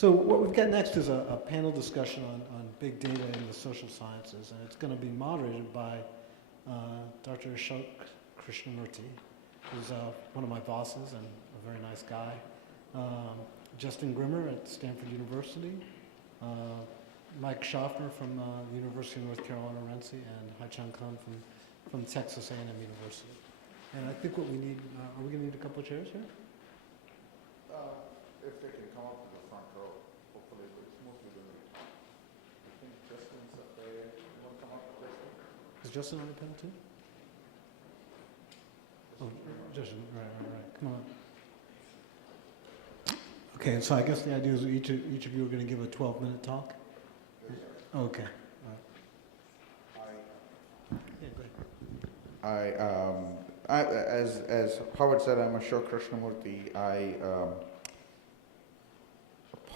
So what we've got next is a panel discussion on big data in the social sciences, and it's going to be moderated by Dr. Ashok Krishnamurthy, who's one of my bosses and a very nice guy. Justin Grimmer at Stanford University, Mike Shoffner from the University of North Carolina, RENCI, and Hye-Chung from Texas A&M University. And I think what we need, are we going to need a couple of chairs here? If they can come up to the front row, hopefully, but it's mostly the middle. I think Justin's up there. You want to come up, Justin? Is Justin on the panel too? Oh, Justin, right. Come on. Okay, so I guess the idea is each of you are going to give a 12-minute talk? Yes, sir. Okay. Yeah, go ahead. As Howard said, I'm Ashok Krishnamurthy. I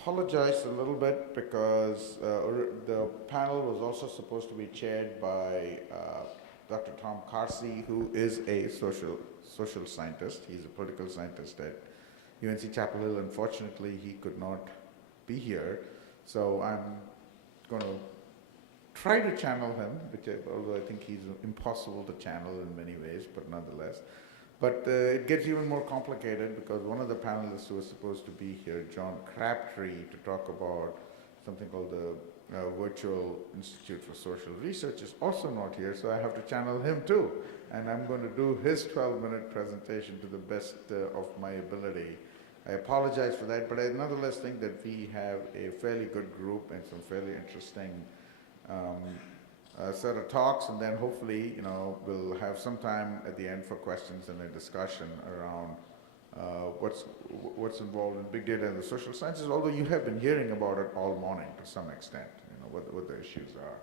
apologize a little bit because the panel was also supposed to be chaired by Dr. Tom Carsey, who is a social scientist. He's a political scientist at UNC Chapel Hill. Unfortunately, he could not be here, so I'm going to try to channel him, although I think he's impossible to channel in many ways, but nonetheless. But it gets even more complicated because one of the panelists who was supposed to be here, John Crabtree, to talk about something called the Virtual Institute for Social Research, is also not here, so I have to channel him too. And I'm going to do his 12-minute presentation to the best of my ability. I apologize for that, but I nonetheless think that we have a fairly good group and some fairly interesting set of talks, and then hopefully, we'll have some time at the end for questions and a discussion around what's involved in big data and the social sciences, although you have been hearing about it all morning to some extent, what the issues are.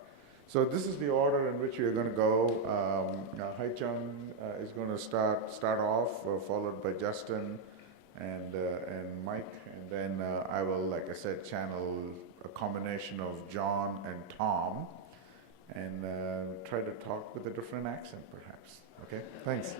So this is the order in which we are going to go. Hye-Chung is going to start off, followed by Justin and Mike, and then I will, like I said, channel a combination of John and Tom, and try to talk with a different accent, perhaps. Okay, thanks.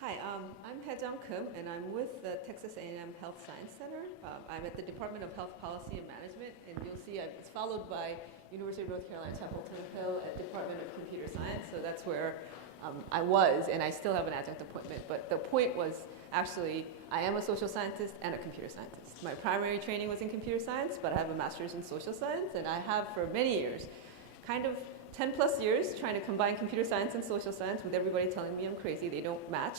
Hi, I'm Hye-Chung, and I'm with the Texas A&M Health Science Center. I'm at the Department of Health Policy and Management, and you'll see it's followed by University of North Carolina Chapel Hill at Department of Computer Science. So that's where I was, and I still have an adjunct appointment. But the point was actually, I am a social scientist and a computer scientist. My primary training was in computer science, but I have a master's in social science, and I have for many years, kind of 10 plus years, trying to combine computer science and social science with everybody telling me I'm crazy, they don't match.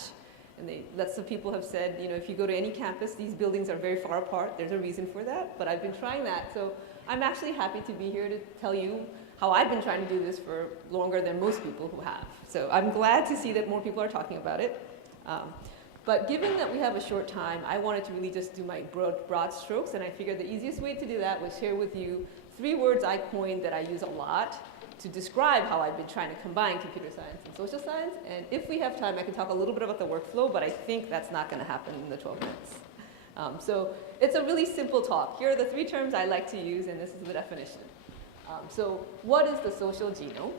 And lots of people have said, if you go to any campus, these buildings are very far apart. There's a reason for that, but I've been trying that. So I'm actually happy to be here to tell you how I've been trying to do this for longer than most people who have. So I'm glad to see that more people are talking about it. But given that we have a short time, I wanted to really just do my broad strokes, and I figured the easiest way to do that was share with you 3 words I coined that I use a lot to describe how I've been trying to combine computer science and social science. And if we have time, I can talk a little bit about the workflow, but I think that's not going to happen in the 12 minutes. So it's a really simple talk. Here are the 3 terms I like to use, and this is the definition. So what is the social genome?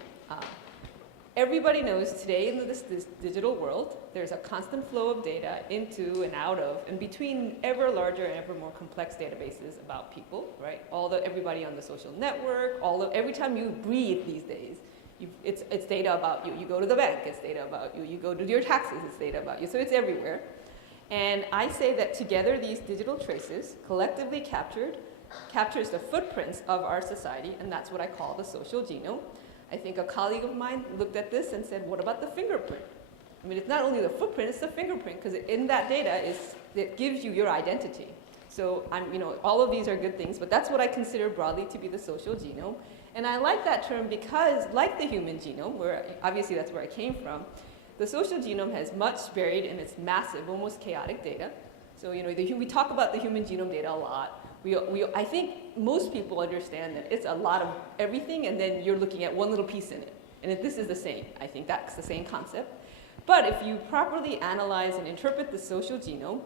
Everybody knows today in this digital world, there's a constant flow of data into and out of and between ever larger and ever more complex databases about people, right? Everybody on the social network, every time you breathe these days, it's data about you. You go to the bank, it's data about you. You go to your taxes, it's data about you. So it's everywhere. And I say that together these digital traces, collectively captures the footprints of our society, and that's what I call the social genome. I think a colleague of mine looked at this and said, what about the fingerprint? I mean, it's not only the footprint, it's the fingerprint, because in that data it gives you your identity. So all of these are good things, but that's what I consider broadly to be the social genome. And I like that term because, like the human genome, where obviously that's where I came from, the social genome has much buried in its massive, almost chaotic data. So we talk about the human genome data a lot. I think most people understand that it's a lot of everything, and then you're looking at one little piece in it. And if this is the same, I think that's the same concept. But if you properly analyze and interpret the social genome,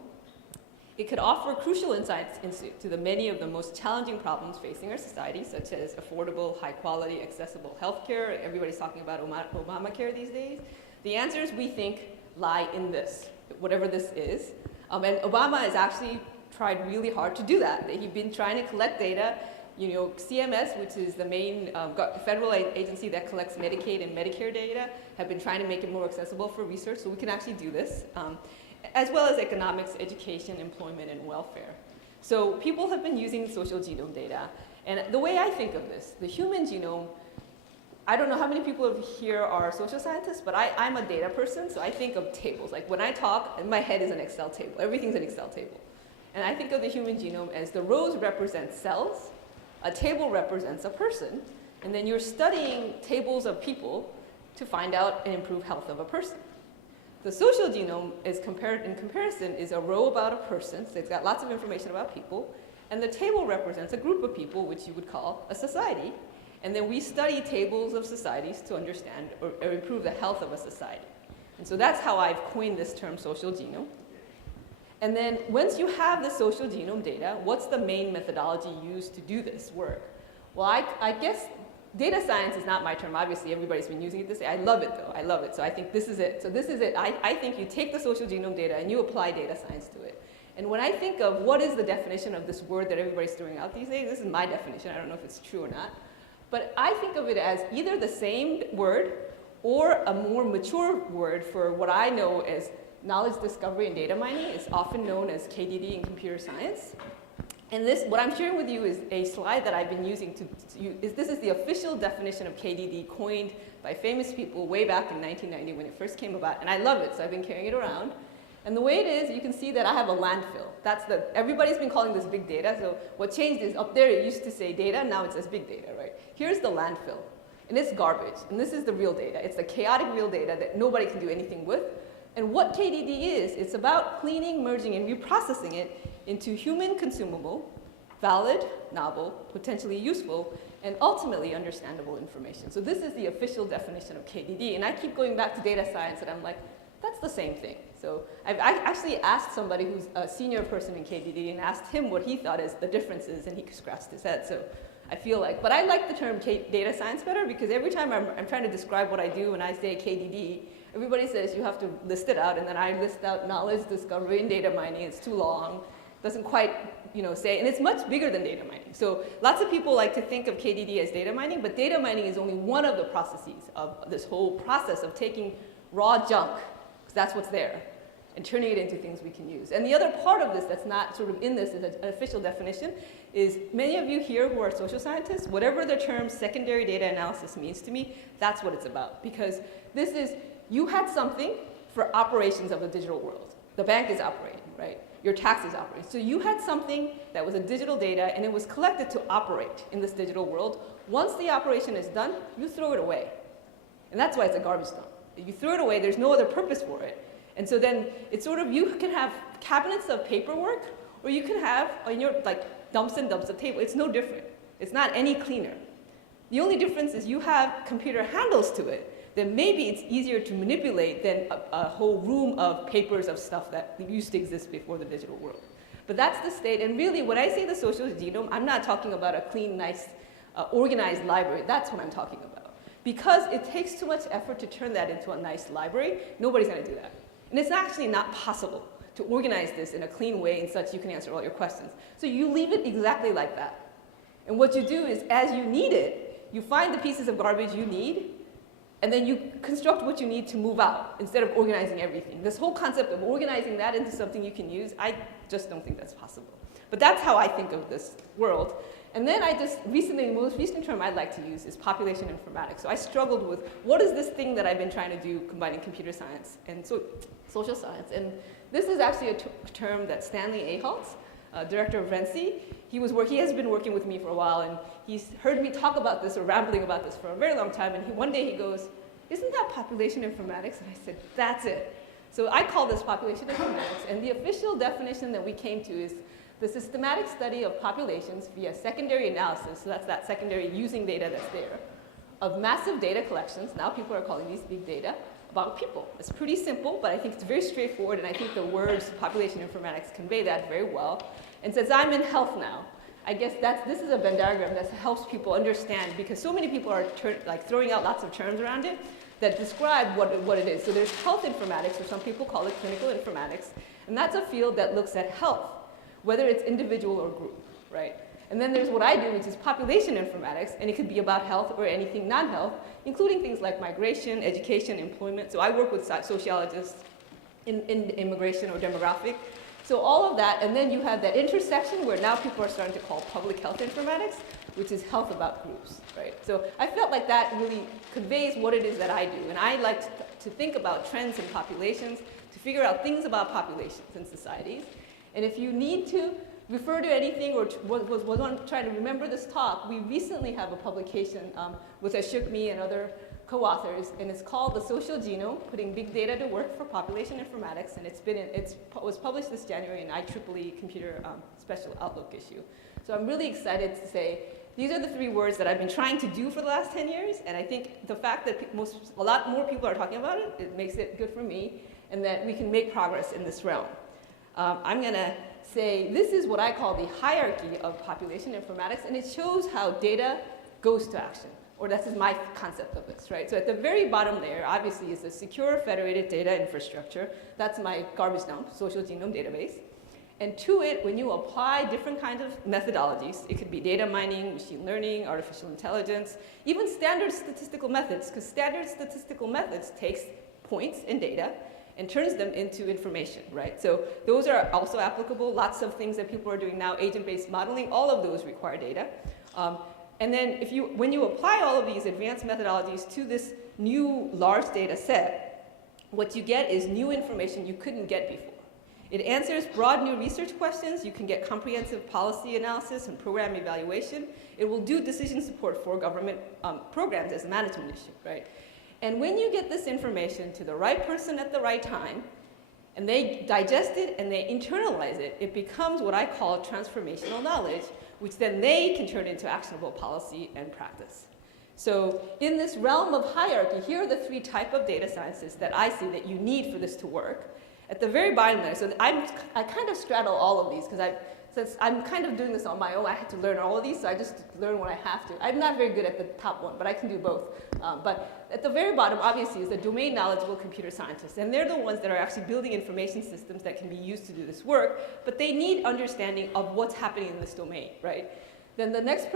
It could offer crucial insights into the many of the most challenging problems facing our society, such as affordable, high-quality, accessible healthcare. Everybody's talking about Obamacare these days. The answers, we think, lie in this, whatever this is. And Obama has actually tried really hard to do that. He's been trying to collect data. You know, CMS, which is the main federal agency that collects Medicaid and Medicare data, have been trying to make it more accessible for research, so we can actually do this, as well as economics, education, employment, and welfare. So people have been using social genome data. And the way I think of this, the human genome, I don't know how many people here are social scientists, but I'm a data person, so I think of tables. Like when I talk, in my head is an Excel table. Everything's an Excel table. And I think of the human genome as the rows represent cells, a table represents a person, and then you're studying tables of people to find out and improve health of a person. The social genome is in comparison is a row about a person, so it's got lots of information about people, and the table represents a group of people, which you would call a society, and then we study tables of societies to understand or improve the health of a society. And so that's how I've coined this term social genome. And then once you have the social genome data, what's the main methodology used to do this work? Well, I guess data science is not my term. Obviously, everybody's been using it this day. I love it, though. I love it. So I think this is it. So this is it. I think you take the social genome data and you apply data science to it. And when I think of what is the definition of this word that everybody's throwing out these days, this is my definition. I don't know if it's true or not. But I think of it as either the same word or a more mature word for what I know as knowledge discovery and data mining. Is often known as KDD in computer science. And this, what I'm sharing with you is a slide that I've been using this is the official definition of KDD coined by famous people way back in 1990 when it first came about. And I love it, so I've been carrying it around. And the way it is, you can see that I have a landfill. Everybody's been calling this big data. So what changed is up there it used to say data, now it says big data, right? Here's the landfill. And it's garbage. And this is the real data. It's the chaotic real data that nobody can do anything with. And what KDD is, it's about cleaning, merging, and reprocessing it into human consumable, valid, novel, potentially useful, and ultimately understandable information. So this is the official definition of KDD. And I keep going back to data science, and I'm like, that's the same thing. So I actually asked somebody who's a senior person in KDD and asked him what he thought is the differences, and he scratched his head. So I feel like, but I like the term data science better because every time I'm trying to describe what I do and I say KDD, everybody says you have to list it out, and then I list out knowledge discovery and data mining. It's too long, doesn't quite say, and it's much bigger than data mining. So lots of people like to think of KDD as data mining, but data mining is only one of the processes of this whole process of taking raw junk, because that's what's there, and turning it into things we can use. And the other part of this that's not sort of in this is an official definition is many of you here who are social scientists, whatever the term secondary data analysis means to me, that's what it's about. Because this is, you had something for operations of the digital world. The bank is operating, right? Your tax is operating. So you had something that was a digital data and it was collected to operate in this digital world. Once the operation is done, you throw it away. And that's why it's a garbage dump. You throw it away, there's no other purpose for it. And so then it's sort of, you can have cabinets of paperwork, or you can have in your dumps and dumps of table. It's no different. It's not any cleaner. The only difference is you have computer handles to it. Then maybe it's easier to manipulate than a whole room of papers of stuff that used to exist before the digital world. But that's the state. And really, when I say the social genome, I'm not talking about a clean, nice, organized library. That's what I'm talking about. Because it takes too much effort to turn that into a nice library, nobody's going to do that. And it's actually not possible to organize this in a clean way in such you can answer all your questions. So you leave it exactly like that. And what you do is, as you need it, you find the pieces of garbage you need, and then you construct what you need to move out instead of organizing everything. This whole concept of organizing that into something you can use, I just don't think that's possible. But that's how I think of this world. And then the most recent term I'd like to use is population informatics. So I struggled with what is this thing that I've been trying to do combining computer science and social science. And this is actually a term that Stanley Aholtz, director of RENCI, he has been working with me for a while, and he's heard me talk about this or rambling about this for a very long time, and one day he goes, "Isn't that population informatics?" And I said, "That's it." So I call this population informatics, and the official definition that we came to is the systematic study of populations via secondary analysis, so that's that secondary using data that's there, of massive data collections, now people are calling these big data, about people. It's pretty simple, but I think it's very straightforward, and I think the words population informatics convey that very well. And since I'm in health now, I guess this is a Venn diagram that helps people understand, because so many people are throwing out lots of terms around it that describe what it is. So there's health informatics, or some people call it clinical informatics, and that's a field that looks at health, whether it's individual or group, right? And then there's what I do, which is population informatics, and it could be about health or anything non-health, including things like migration, education, employment. So I work with sociologists in immigration or demographic. So all of that, and then you have that intersection where now people are starting to call public health informatics, which is health about groups, right? So I felt like that really conveys what it is that I do. And I like to think about trends in populations, to figure out things about populations and societies. And if you need to refer to anything or was trying to remember this talk, we recently have a publication with Ashok, me, and other co-authors, and it's called The Social Genome, Putting Big Data to Work for Population Informatics, and it was published this January in IEEE Computer Special Outlook issue. So I'm really excited to say these are the 3 words that I've been trying to do for the last 10 years, and I think the fact that a lot more people are talking about it, it makes it good for me, and that we can make progress in this realm. I'm going to say this is what I call the hierarchy of population informatics, and it shows how data goes to action. Or this is my concept of this, right? So at the very bottom layer, obviously, is the secure federated data infrastructure. That's my garbage dump, social genome database. And to it, when you apply different kinds of methodologies, it could be data mining, machine learning, artificial intelligence, even standard statistical methods, because standard statistical methods takes points in data and turns them into information, right? So those are also applicable. Lots of things that people are doing now, agent-based modeling, all of those require data. And then when you apply all of these advanced methodologies to this new large data set, what you get is new information you couldn't get before. It answers broad new research questions. You can get comprehensive policy analysis and program evaluation. It will do decision support for government programs as a management issue, right? And when you get this information to the right person at the right time, and they digest it and they internalize it, it becomes what I call transformational knowledge, which then they can turn into actionable policy and practice. So in this realm of hierarchy, here are the 3 types of data sciences that I see that you need for this to work. At the very bottom there, so I kind of straddle all of these, because since I'm kind of doing this on my own, I had to learn all of these, so I just learn what I have to. I'm not very good at the top one, but I can do both. But at the very bottom, obviously, is the domain knowledgeable computer scientists. And they're the ones that are actually building information systems that can be used to do this work, but they need understanding of what's happening in this domain, right? Then the next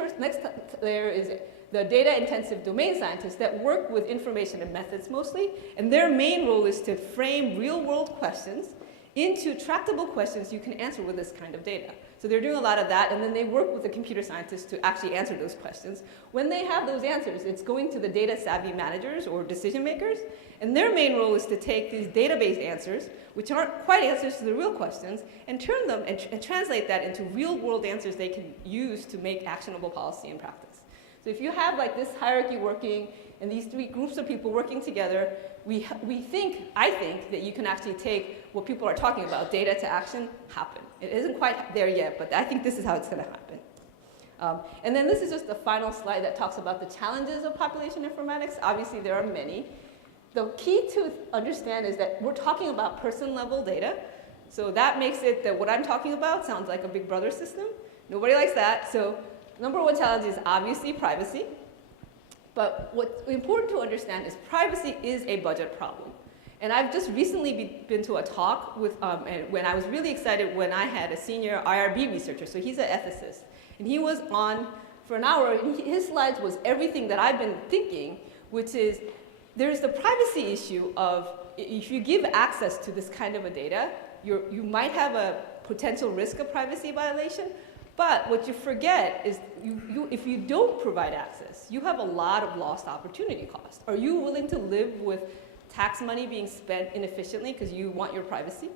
layer is the data-intensive domain scientists that work with information and methods mostly, and their main role is to frame real-world questions into tractable questions you can answer with this kind of data. So they're doing a lot of that, and then they work with the computer scientists to actually answer those questions. When they have those answers, it's going to the data-savvy managers or decision makers, and their main role is to take these database answers, which aren't quite answers to the real questions, and turn them and translate that into real-world answers they can use to make actionable policy and practice. So if you have like this hierarchy working, and these 3 groups of people working together, I think that you can actually take what people are talking about, data to action, happen. It isn't quite there yet, but I think this is how it's going to happen. And then this is just the final slide that talks about the challenges of population informatics. Obviously, there are many. The key to understand is that we're talking about person-level data. So that makes it that what I'm talking about sounds like a Big Brother system. Nobody likes that. So number 1 challenge is obviously privacy. But what's important to understand is privacy is a budget problem. And I've just recently been to a talk with, when I was really excited when I had a senior IRB researcher, so he's an ethicist. And he was on for an hour, and his slides was everything that I've been thinking, which is there's the privacy issue of if you give access to this kind of a data, you might have a potential risk of privacy violation. But what you forget is if you don't provide access, you have a lot of lost opportunity cost. Are you willing to live with tax money being spent inefficiently because you want your privacy?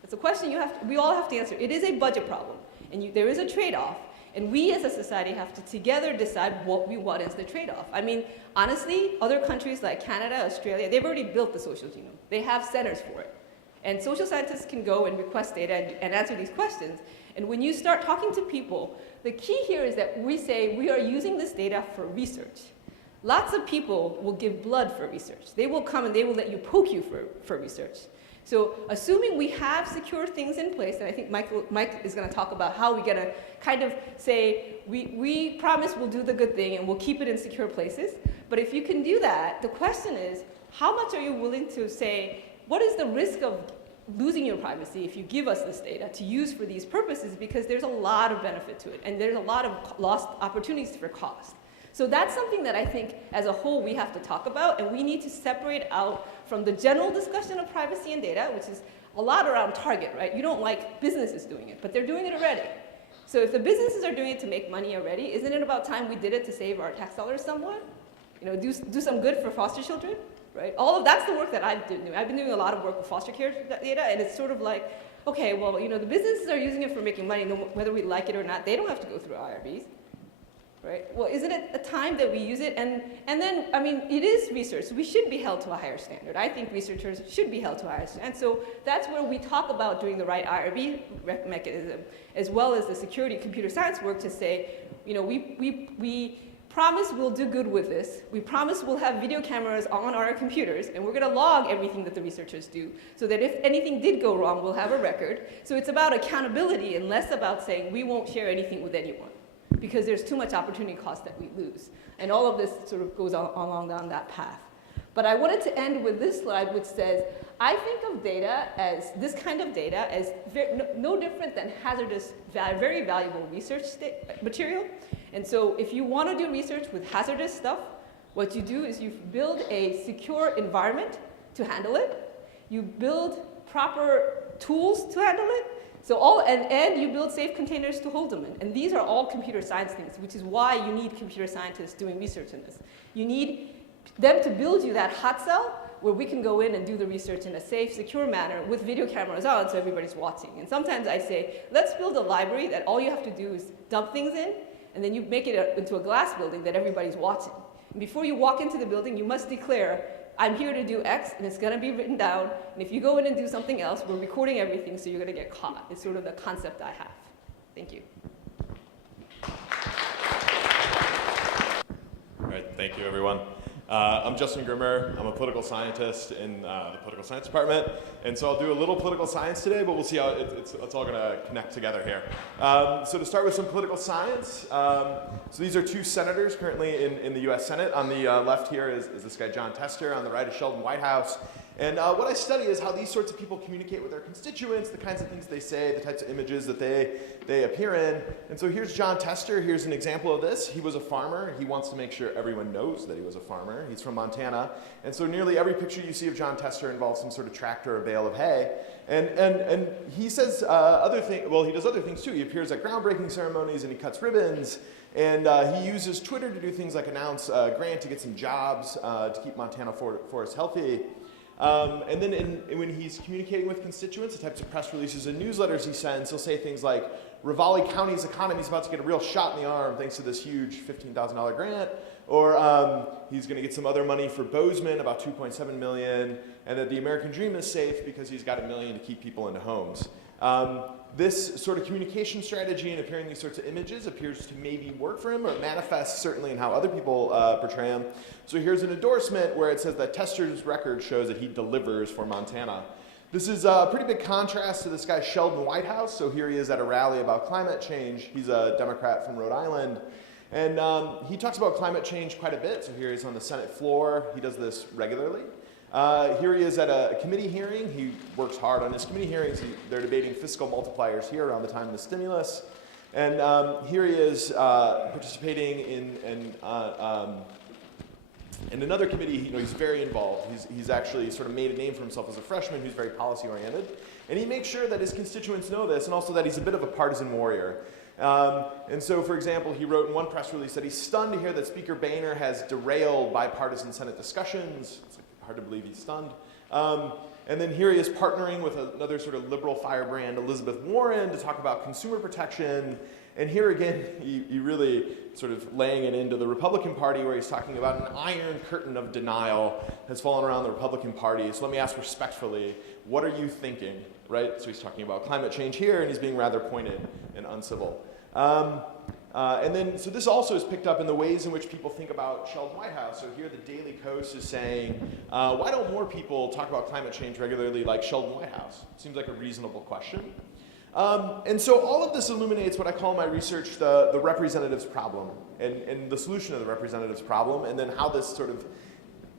That's a question we all have to answer. It is a budget problem, and there is a trade-off. And we as a society have to together decide what we want as the trade-off. I mean, honestly, other countries like Canada, Australia, they've already built the social genome. They have centers for it. And social scientists can go and request data and answer these questions. And when you start talking to people, the key here is that we say we are using this data for research. Lots of people will give blood for research. They will come and they will let you poke you for research. So assuming we have secure things in place, and I think Mike is going to talk about how we're going to kind of say, we promise we'll do the good thing and we'll keep it in secure places. But if you can do that, the question is, how much are you willing to say, what is the risk of losing your privacy if you give us this data to use for these purposes? Because there's a lot of benefit to it, and there's a lot of lost opportunities for cost. So that's something that I think as a whole we have to talk about, and we need to separate out from the general discussion of privacy and data, which is a lot around target, right? You don't like businesses doing it, but they're doing it already. So if the businesses are doing it to make money already, isn't it about time we did it to save our tax dollars somewhat? You know, do some good for foster children, right? That's the work that I've been doing. I've been doing a lot of work with foster care data, and it's sort of like, okay, well, you know, the businesses are using it for making money, whether we like it or not. They don't have to go through IRBs. Right? Well, isn't it a time that we use it? And then, I mean, it is research. So we should be held to a higher standard. I think researchers should be held to a higher standard. And so that's where we talk about doing the right IRB mechanism, as well as the security computer science work to say, you know, we promise we'll do good with this. We promise we'll have video cameras on our computers, and we're going to log everything that the researchers do, so that if anything did go wrong, we'll have a record. So it's about accountability and less about saying we won't share anything with anyone, because there's too much opportunity cost that we lose. And all of this sort of goes along down that path. But I wanted to end with this slide, which says, I think of data as, this kind of data as no different than hazardous, very valuable research material. And so if you want to do research with hazardous stuff, what you do is you build a secure environment to handle it. You build proper tools to handle it. So and you build safe containers to hold them in. And these are all computer science things, which is why you need computer scientists doing research in this. You need them to build you that hot cell where we can go in and do the research in a safe, secure manner with video cameras on so everybody's watching. And sometimes I say, let's build a library that all you have to do is dump things in, and then you make it into a glass building that everybody's watching. And before you walk into the building, you must declare, I'm here to do X, and it's going to be written down. And if you go in and do something else, we're recording everything, so you're going to get caught. It's sort of the concept I have. Thank you. All right, thank you, everyone. I'm Justin Grimmer. I'm a political scientist in the political science department. And so I'll do a little political science today, but we'll see how it's all going to connect together here. So to start with some political science, so these are two senators currently in the US Senate. On the left here is this guy, John Tester. On the right is Sheldon Whitehouse. And what I study is how these sorts of people communicate with their constituents, the kinds of things they say, the types of images that they appear in. And so here's John Tester. Here's an example of this. He was a farmer. He wants to make sure everyone knows that he was a farmer. He's from Montana. And so nearly every picture you see of John Tester involves some sort of tractor or bale of hay. And he says other things. Well, he does other things too. He appears at groundbreaking ceremonies and he cuts ribbons. And he uses Twitter to do things like announce a grant to get some jobs to keep Montana forests healthy. And then when he's communicating with constituents, the types of press releases and newsletters he sends, he'll say things like, Ravalli County's economy is about to get a real shot in the arm thanks to this huge $15,000 grant. Or he's going to get some other money for Bozeman, about $2.7 million, and that the American dream is safe because he's got $1 million to keep people into homes. This sort of communication strategy and appearing these sorts of images appears to maybe work for him, or it manifests certainly in how other people portray him. So here's an endorsement where it says that Tester's record shows that he delivers for Montana. This is a pretty big contrast to this guy Sheldon Whitehouse. So here he is at a rally about climate change. He's a Democrat from Rhode Island. And he talks about climate change quite a bit. So here he's on the Senate floor. He does this regularly. Here he is at a committee hearing. He works hard on his committee hearings. They're debating fiscal multipliers here around the time of the stimulus. And here he is participating in another committee. He's very involved. He's actually sort of made a name for himself as a freshman who's very policy-oriented. And he makes sure that his constituents know this, and also that he's a bit of a partisan warrior. And so, for example, he wrote in one press release that he's stunned to hear that Speaker Boehner has derailed bipartisan Senate discussions. It's hard to believe he's stunned. And then here he is partnering with another sort of liberal firebrand, Elizabeth Warren, to talk about consumer protection. And here again, he really sort of laying it into the Republican Party, where he's talking about an iron curtain of denial has fallen around the Republican Party. So let me ask respectfully, what are you thinking, right? So he's talking about climate change here, and he's being rather pointed and uncivil. So this also is picked up in the ways in which people think about Sheldon Whitehouse. So here the Daily Kos is saying, why don't more people talk about climate change regularly like Sheldon Whitehouse? Seems like a reasonable question. And so all of this illuminates what I call in my research the representatives problem and the solution to the representatives problem, and then how this sort of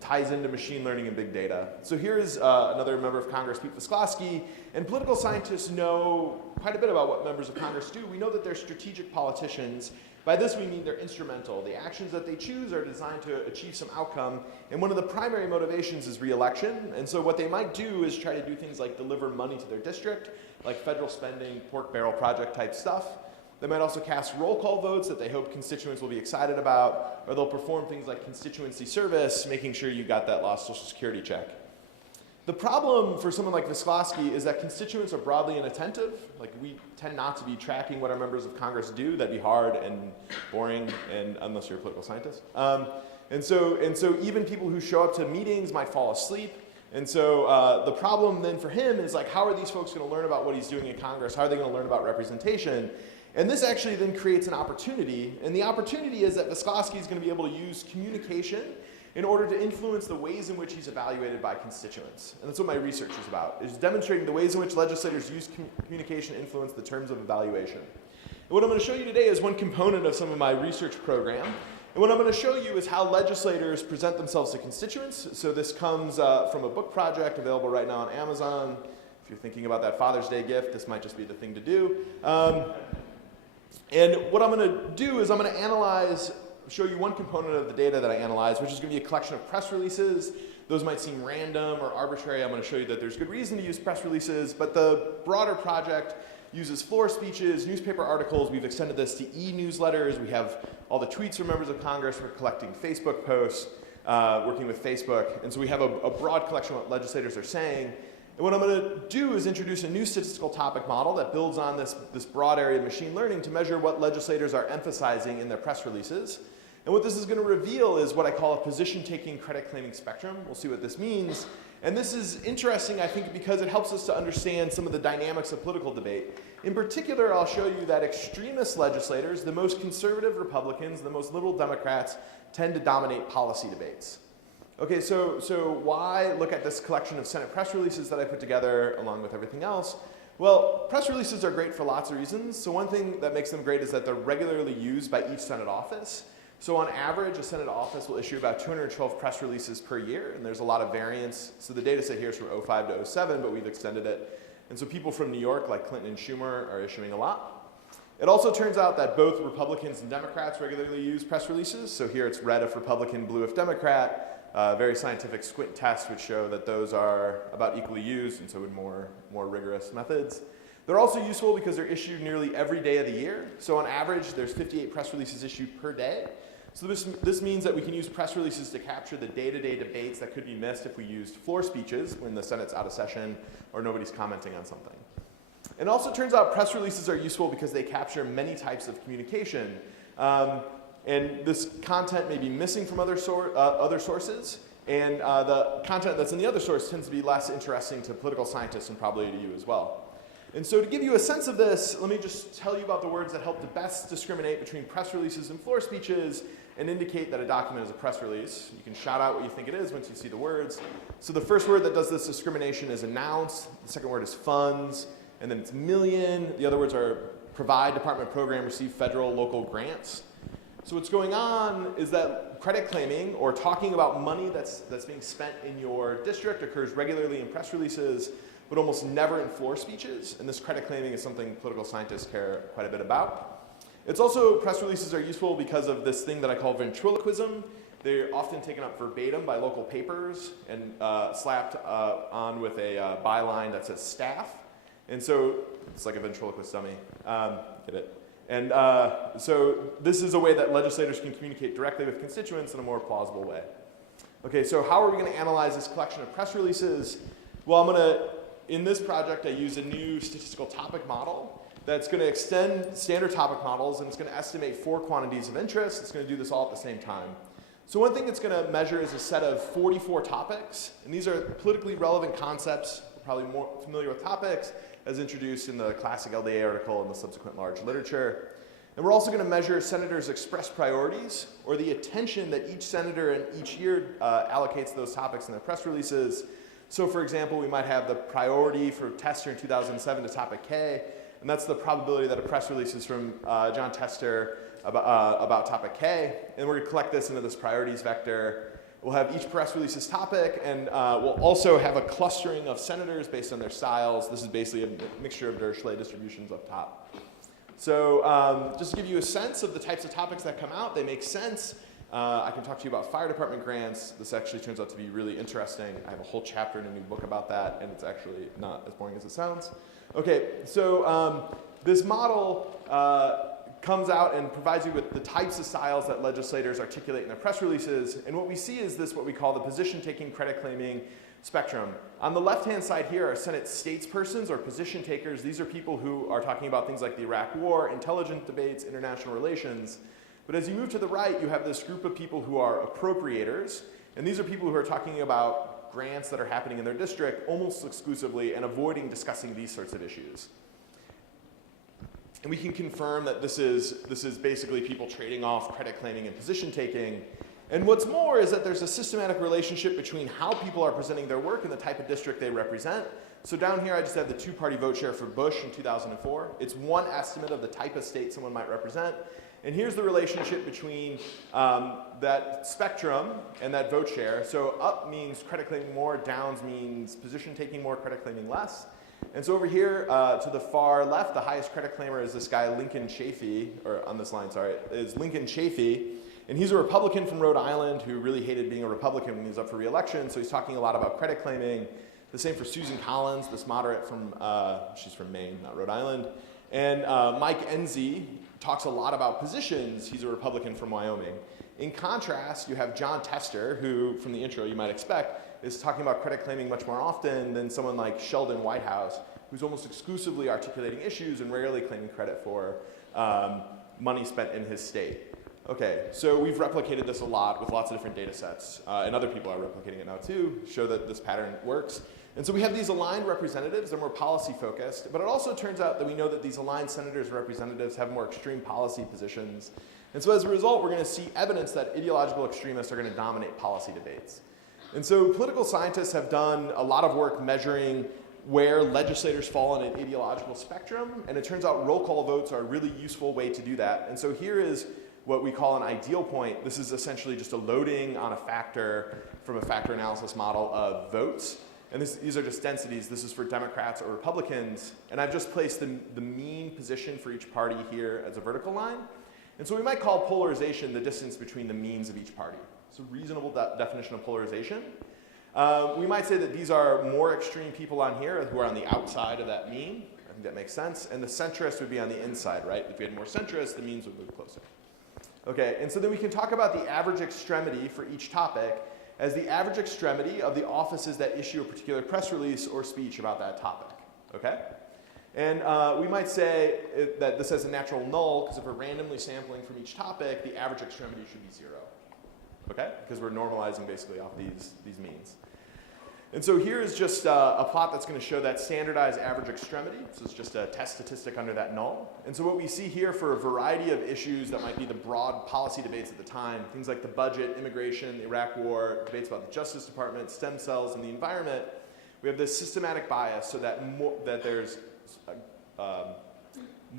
ties into machine learning and big data. So here is another member of Congress, Pete Visclosky, and political scientists know quite a bit about what members of Congress do. We know that they're strategic politicians. By this we mean they're instrumental. The actions that they choose are designed to achieve some outcome, and one of the primary motivations is re-election. And so what they might do is try to do things like deliver money to their district, like federal spending, pork barrel project type stuff. They might also cast roll call votes that they hope constituents will be excited about, or they'll perform things like constituency service, making sure you got that lost Social Security check. The problem for someone like Visclosky is that constituents are broadly inattentive. Like, we tend not to be tracking what our members of Congress do. That'd be hard and boring, and unless you're a political scientist. And so even people who show up to meetings might fall asleep. And so the problem then for him is, like, how are these folks going to learn about what he's doing in Congress? How are they going to learn about representation? And this actually then creates an opportunity. And the opportunity is that Visclosky is going to be able to use communication in order to influence the ways in which he's evaluated by constituents. And that's what my research is about, is demonstrating the ways in which legislators use communication to influence the terms of evaluation. And what I'm going to show you today is one component of some of my research program. And what I'm going to show you is how legislators present themselves to constituents. So this comes from a book project available right now on Amazon. If you're thinking about that Father's Day gift, this might just be the thing to do. And what I'm going to do is I'm going to show you one component of the data that I analyze, which is going to be a collection of press releases. Those might seem random or arbitrary. I'm going to show you that there's good reason to use press releases, but the broader project uses floor speeches, newspaper articles. We've extended this to e-newsletters. We have all the tweets from members of Congress. We're collecting Facebook posts, working with Facebook. And so we have a broad collection of what legislators are saying. And what I'm going to do is introduce a new statistical topic model that builds on this broad area of machine learning to measure what legislators are emphasizing in their press releases. And what this is going to reveal is what I call a position-taking credit-claiming spectrum. We'll see what this means. And this is interesting, I think, because it helps us to understand some of the dynamics of political debate. In particular, I'll show you that extremist legislators, the most conservative Republicans, the most liberal Democrats, tend to dominate policy debates. Okay, so why look at this collection of Senate press releases that I put together along with everything else? Well, press releases are great for lots of reasons. So one thing that makes them great is that they're regularly used by each Senate office. So on average, a Senate office will issue about 212 press releases per year, and there's a lot of variance. So the data set here is from 05 to 07, but we've extended it. And so people from New York, like Clinton and Schumer, are issuing a lot. It also turns out that both Republicans and Democrats regularly use press releases. So here it's red if Republican, blue if Democrat. Very scientific squint tests would show that those are about equally used, and so with more rigorous methods. They're also useful because they're issued nearly every day of the year. So on average, there's 58 press releases issued per day. So this means that we can use press releases to capture the day-to-day debates that could be missed if we used floor speeches when the Senate's out of session or nobody's commenting on something. It also turns out press releases are useful because they capture many types of communication. And this content may be missing from other sources, and the content that's in the other source tends to be less interesting to political scientists and probably to you as well. And so to give you a sense of this, let me just tell you about the words that help to best discriminate between press releases and floor speeches and indicate that a document is a press release. You can shout out what you think it is once you see the words. So the first word that does this discrimination is announce. The second word is funds. And then it's million. The other words are provide, department, program, receive federal, local grants. So what's going on is that credit claiming or talking about money that's being spent in your district occurs regularly in press releases, but almost never in floor speeches. And this credit claiming is something political scientists care quite a bit about. It's also, press releases are useful because of this thing that I call ventriloquism. They're often taken up verbatim by local papers and slapped on with a byline that says staff. And so it's like a ventriloquist dummy. Get it? And so this is a way that legislators can communicate directly with constituents in a more plausible way. Okay, so how are we going to analyze this collection of press releases? Well, in this project, I use a new statistical topic model that's going to extend standard topic models, and it's going to estimate 4 quantities of interest. It's going to do this all at the same time. So one thing it's going to measure is a set of 44 topics, and these are politically relevant concepts. We're probably more familiar with topics, as introduced in the classic LDA article and the subsequent large literature. And we're also going to measure senators' expressed priorities, or the attention that each senator in each year allocates those topics in their press releases. So for example, we might have the priority for Tester in 2007 to topic K, and that's the probability that a press release is from John Tester about topic K. And we're going to collect this into this priorities vector. We'll have each press release's topic, and we'll also have a clustering of senators based on their styles. This is basically a mixture of Dirichlet distributions up top. So just to give you a sense of the types of topics that come out, they make sense. I can talk to you about fire department grants. This actually turns out to be really interesting. I have a whole chapter in a new book about that, and it's actually not as boring as it sounds. Okay, so this model comes out and provides you with the types of styles that legislators articulate in their press releases. And what we see is this, what we call the position-taking, credit-claiming spectrum. On the left-hand side here are Senate statespersons or position takers. These are people who are talking about things like the Iraq War, intelligence debates, international relations. But as you move to the right, you have this group of people who are appropriators. And these are people who are talking about grants that are happening in their district almost exclusively and avoiding discussing these sorts of issues. And we can confirm that this is basically people trading off credit claiming and position taking. And what's more is that there's a systematic relationship between how people are presenting their work and the type of district they represent. So down here I just have the two-party vote share for Bush in 2004. It's one estimate of the type of state someone might represent. And here's the relationship between that spectrum and that vote share. So up means credit claiming more, downs means position taking more, credit claiming less. And so over here to the far left, the highest credit claimer is this guy Lincoln Chafee, or on this line, sorry, is Lincoln Chafee. And he's a Republican from Rhode Island who really hated being a Republican when he was up for re-election, so he's talking a lot about credit claiming. The same for Susan Collins, this moderate from, she's from Maine, not Rhode Island. And Mike Enzi talks a lot about positions. He's a Republican from Wyoming. In contrast, you have John Tester, who, from the intro you might expect, is talking about credit claiming much more often than someone like Sheldon Whitehouse, who's almost exclusively articulating issues and rarely claiming credit for money spent in his state. Okay, so we've replicated this a lot with lots of different data sets, and other people are replicating it now too, show that this pattern works. And so we have these aligned representatives, they're more policy focused, but it also turns out that we know that these aligned senators and representatives have more extreme policy positions. And so as a result, we're going to see evidence that ideological extremists are going to dominate policy debates. And so political scientists have done a lot of work measuring where legislators fall on an ideological spectrum, and it turns out roll call votes are a really useful way to do that. And so here is what we call an ideal point. This is essentially just a loading on a factor from a factor analysis model of votes. And these are just densities. This is for Democrats or Republicans. And I've just placed the mean position for each party here as a vertical line. And so we might call polarization the distance between the means of each party. It's a reasonable definition of polarization. We might say that these are more extreme people on here who are on the outside of that mean. I think that makes sense. And the centrist would be on the inside, right? If we had more centrists, the means would move closer. Okay, and so then we can talk about the average extremity for each topic as the average extremity of the offices that issue a particular press release or speech about that topic, okay? And we might say that this has a natural null, because if we're randomly sampling from each topic, the average extremity should be 0, okay? Because we're normalizing basically off these means. And so here is just a plot that's going to show that standardized average extremity. So it's just a test statistic under that null. And so what we see here for a variety of issues that might be the broad policy debates at the time, things like the budget, immigration, the Iraq War, debates about the Justice Department, stem cells, and the environment, we have this systematic bias so that, there's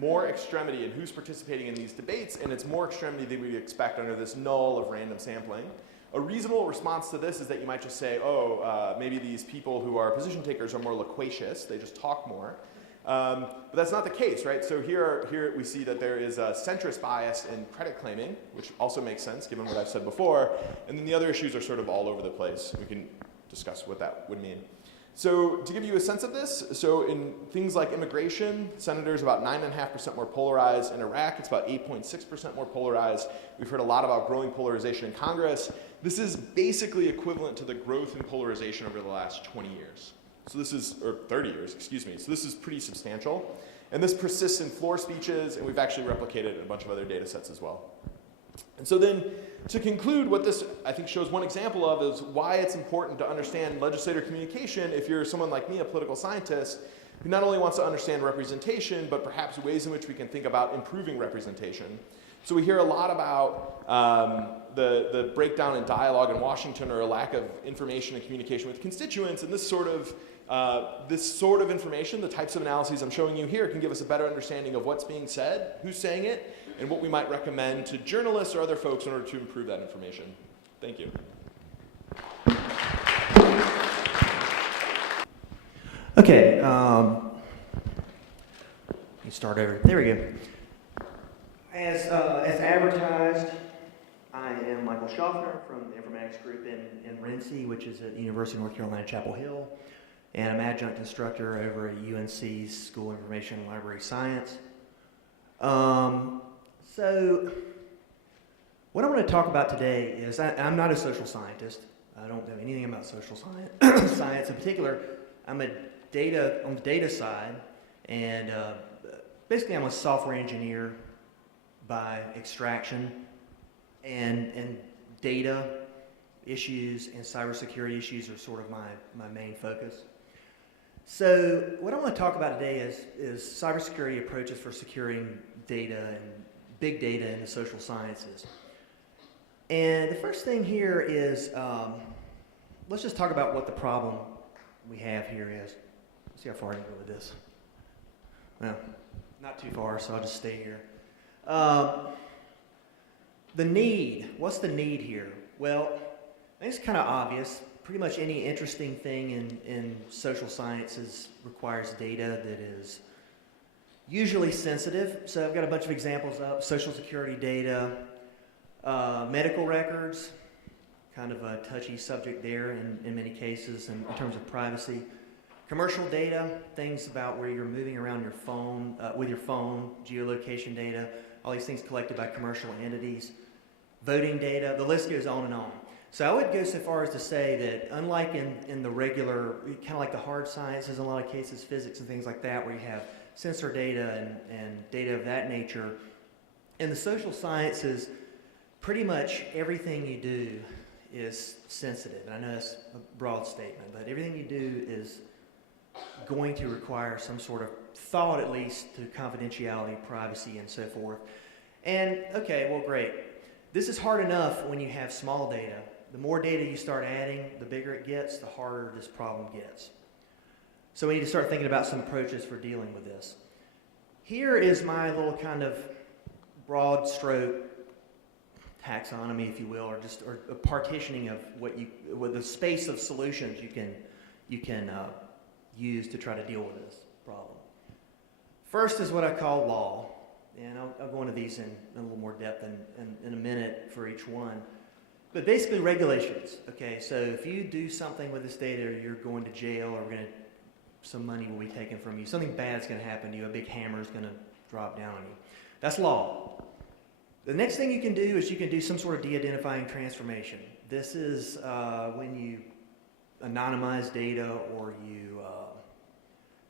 more extremity in who's participating in these debates, and it's more extremity than we'd expect under this null of random sampling. A reasonable response to this is that you might just say, oh, maybe these people who are position takers are more loquacious, they just talk more. But that's not the case, right? So here we see that there is a centrist bias in credit claiming, which also makes sense given what I've said before. And then the other issues are sort of all over the place. We can discuss what that would mean. So to give you a sense of this, so in things like immigration, senators about 9.5% more polarized. In Iraq, it's about 8.6% more polarized. We've heard a lot about growing polarization in Congress. This is basically equivalent to the growth in polarization over the last 20 years. So this is, or 30 years, excuse me. So this is pretty substantial. And this persists in floor speeches, and we've actually replicated a bunch of other data sets as well. And so then, to conclude, what this, I think, shows one example of is why it's important to understand legislator communication if you're someone like me, a political scientist, who not only wants to understand representation, but perhaps ways in which we can think about improving representation. So we hear a lot about the breakdown in dialogue in Washington, or a lack of information and communication with constituents, and this sort of information, the types of analyses I'm showing you here, can give us a better understanding of what's being said, who's saying it, and what we might recommend to journalists or other folks in order to improve that information. Thank you. Okay, let me start over. There we go. As advertised, I am Michael Shoffner from the informatics group in RENCI, which is at the University of North Carolina, Chapel Hill, and I'm adjunct instructor over at UNC's School of Information and Library Science. So what I want to talk about today is, I'm not a social scientist. I don't know anything about social science. Science in particular. I'm on the data side, and basically I'm a software engineer by extraction, and data issues and cybersecurity issues are sort of my main focus. So what I want to talk about today is cybersecurity approaches for securing data and big data in the social sciences. And the first thing here is, let's just talk about what the problem we have here is. Let's see how far I can go with this. Well, not too far, so I'll just stay here. The need, what's the need here? Well, I think it's kind of obvious. Pretty much any interesting thing in social sciences requires data that is usually sensitive. So I've got a bunch of examples up: Social Security data, medical records, kind of a touchy subject there in many cases in terms of privacy. Commercial data, things about where you're moving around your phone, with your phone, geolocation data, all these things collected by commercial entities. Voting data, the list goes on and on. So I would go so far as to say that unlike in the regular, kind of like the hard sciences, in a lot of cases, physics and things like that, where you have sensor data and data of that nature, in the social sciences, pretty much everything you do is sensitive. And I know that's a broad statement, but everything you do is going to require some sort of thought, at least, to confidentiality, privacy, and so forth. And, okay, well, great. This is hard enough when you have small data. The more data you start adding, the bigger it gets, the harder this problem gets. So we need to start thinking about some approaches for dealing with this. Here is my little kind of broad stroke taxonomy, if you will, or a partitioning of what the space of solutions you can use to try to deal with this problem. First is what I call law, and I'll go into these in a little more depth in a minute for each one. But basically regulations. Okay, so if you do something with this data, you're going to jail, or some money will be taken from you. Something bad's going to happen to you. A big hammer is going to drop down on you. That's law. The next thing you can do is you can do some sort of de-identifying transformation. This is when you anonymize data, or you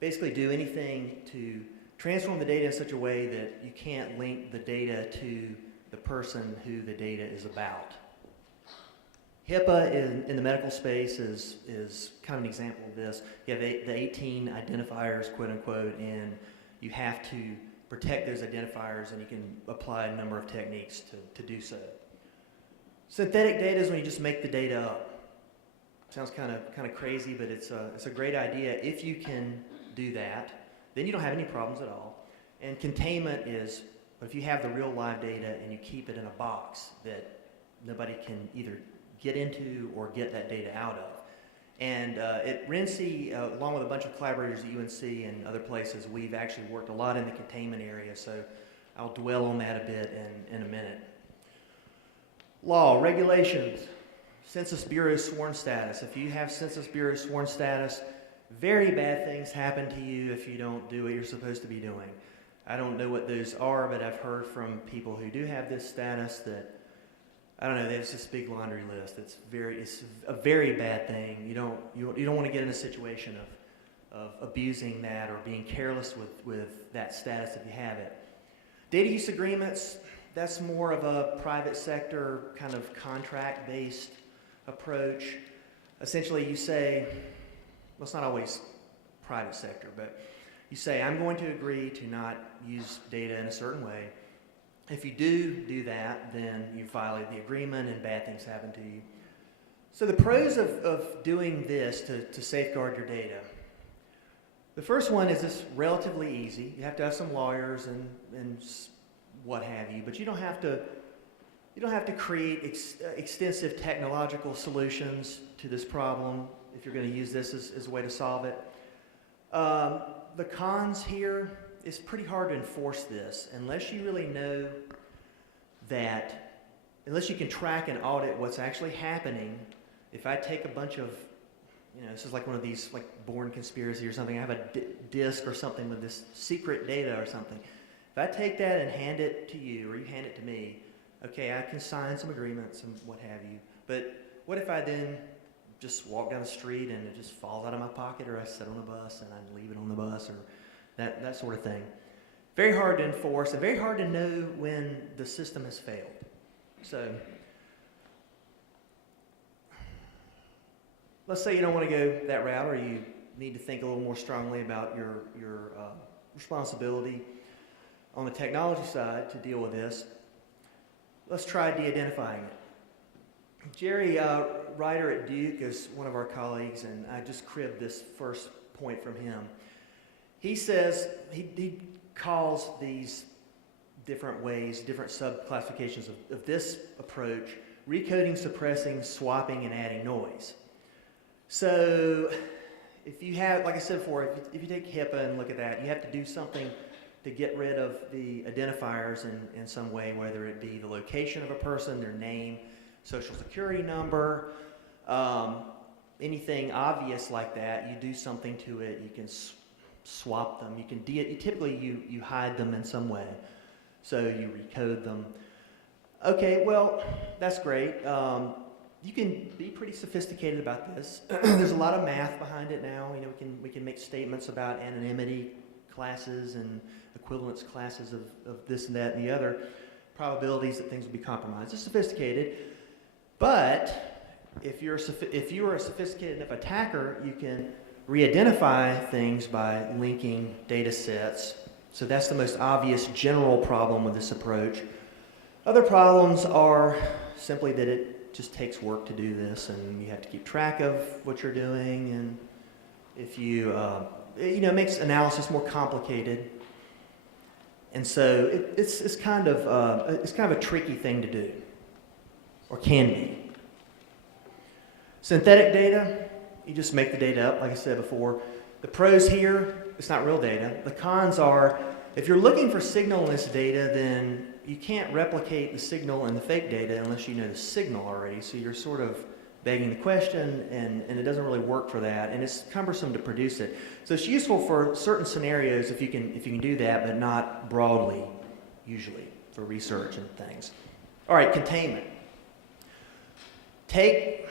basically do anything to transform the data in such a way that you can't link the data to the person who the data is about. HIPAA in the medical space is kind of an example of this. You have the 18 identifiers, quote unquote, and you have to protect those identifiers, and you can apply a number of techniques to do so. Synthetic data is when you just make the data up. Sounds kind of crazy, but it's a great idea. If you can do that, then you don't have any problems at all. And containment is, if you have the real live data and you keep it in a box that nobody can either get into or get that data out of. And at RENCI, along with a bunch of collaborators at UNC and other places, we've actually worked a lot in the containment area, so I'll dwell on that a bit in a minute. Law, regulations, Census Bureau sworn status. If you have Census Bureau sworn status, very bad things happen to you if you don't do what you're supposed to be doing. I don't know what those are, but I've heard from people who do have this status that, I don't know, there's this big laundry list. It's a very bad thing. You don't want to get in a situation of abusing that or being careless with that status if you have it. Data use agreements, that's more of a private sector kind of contract-based approach. Essentially, you say, well, it's not always private sector, but you say, I'm going to agree to not use data in a certain way. If you do that, then you violate the agreement and bad things happen to you. So the pros of doing this to safeguard your data. The first one is it's relatively easy. You have to have some lawyers and what have you, but you don't have to create extensive technological solutions to this problem if you're going to use this as a way to solve it. The cons here, it's pretty hard to enforce this unless you really know that, unless you can track and audit what's actually happening. If I take a bunch of, this is like one of these like Born conspiracy or something, I have a disk or something with this secret data or something. If I take that and hand it to you or you hand it to me, okay, I can sign some agreements and what have you. But what if I then just walk down the street and it just falls out of my pocket, or I sit on a bus and I leave it on the bus, or that sort of thing? Very hard to enforce and very hard to know when the system has failed. So let's say you don't want to go that route, or you need to think a little more strongly about your responsibility on the technology side to deal with this. Let's try de-identifying it. Jerry Ryder at Duke is one of our colleagues, and I just cribbed this first point from him. He says, he calls these different ways, different sub-classifications of this approach, recoding, suppressing, swapping, and adding noise. So if you have, like I said before, if you take HIPAA and look at that, you have to do something to get rid of the identifiers in some way, whether it be the location of a person, their name, social security number, anything obvious like that. You do something to it, you can swap them, you can typically you hide them in some way, so you recode them. Okay, well, that's great. You can be pretty sophisticated about this. There's a lot of math behind it now. We can make statements about anonymity classes and equivalence classes of this and that and the other, probabilities that things will be compromised. It's sophisticated, but if you are a sophisticated enough attacker, you can re-identify things by linking data sets. So that's the most obvious general problem with this approach. Other problems are simply that it just takes work to do this, and you have to keep track of what you're doing, and if you, it makes analysis more complicated, and so it's kind of a tricky thing to do, or can be. Synthetic data, you just make the data up, like I said before. The pros here, it's not real data. The cons are, if you're looking for signal in this data, then you can't replicate the signal in the fake data unless you know the signal already. So you're sort of begging the question, and it doesn't really work for that, and it's cumbersome to produce it. So it's useful for certain scenarios if you can do that, but not broadly, usually, for research and things. All right, containment. Take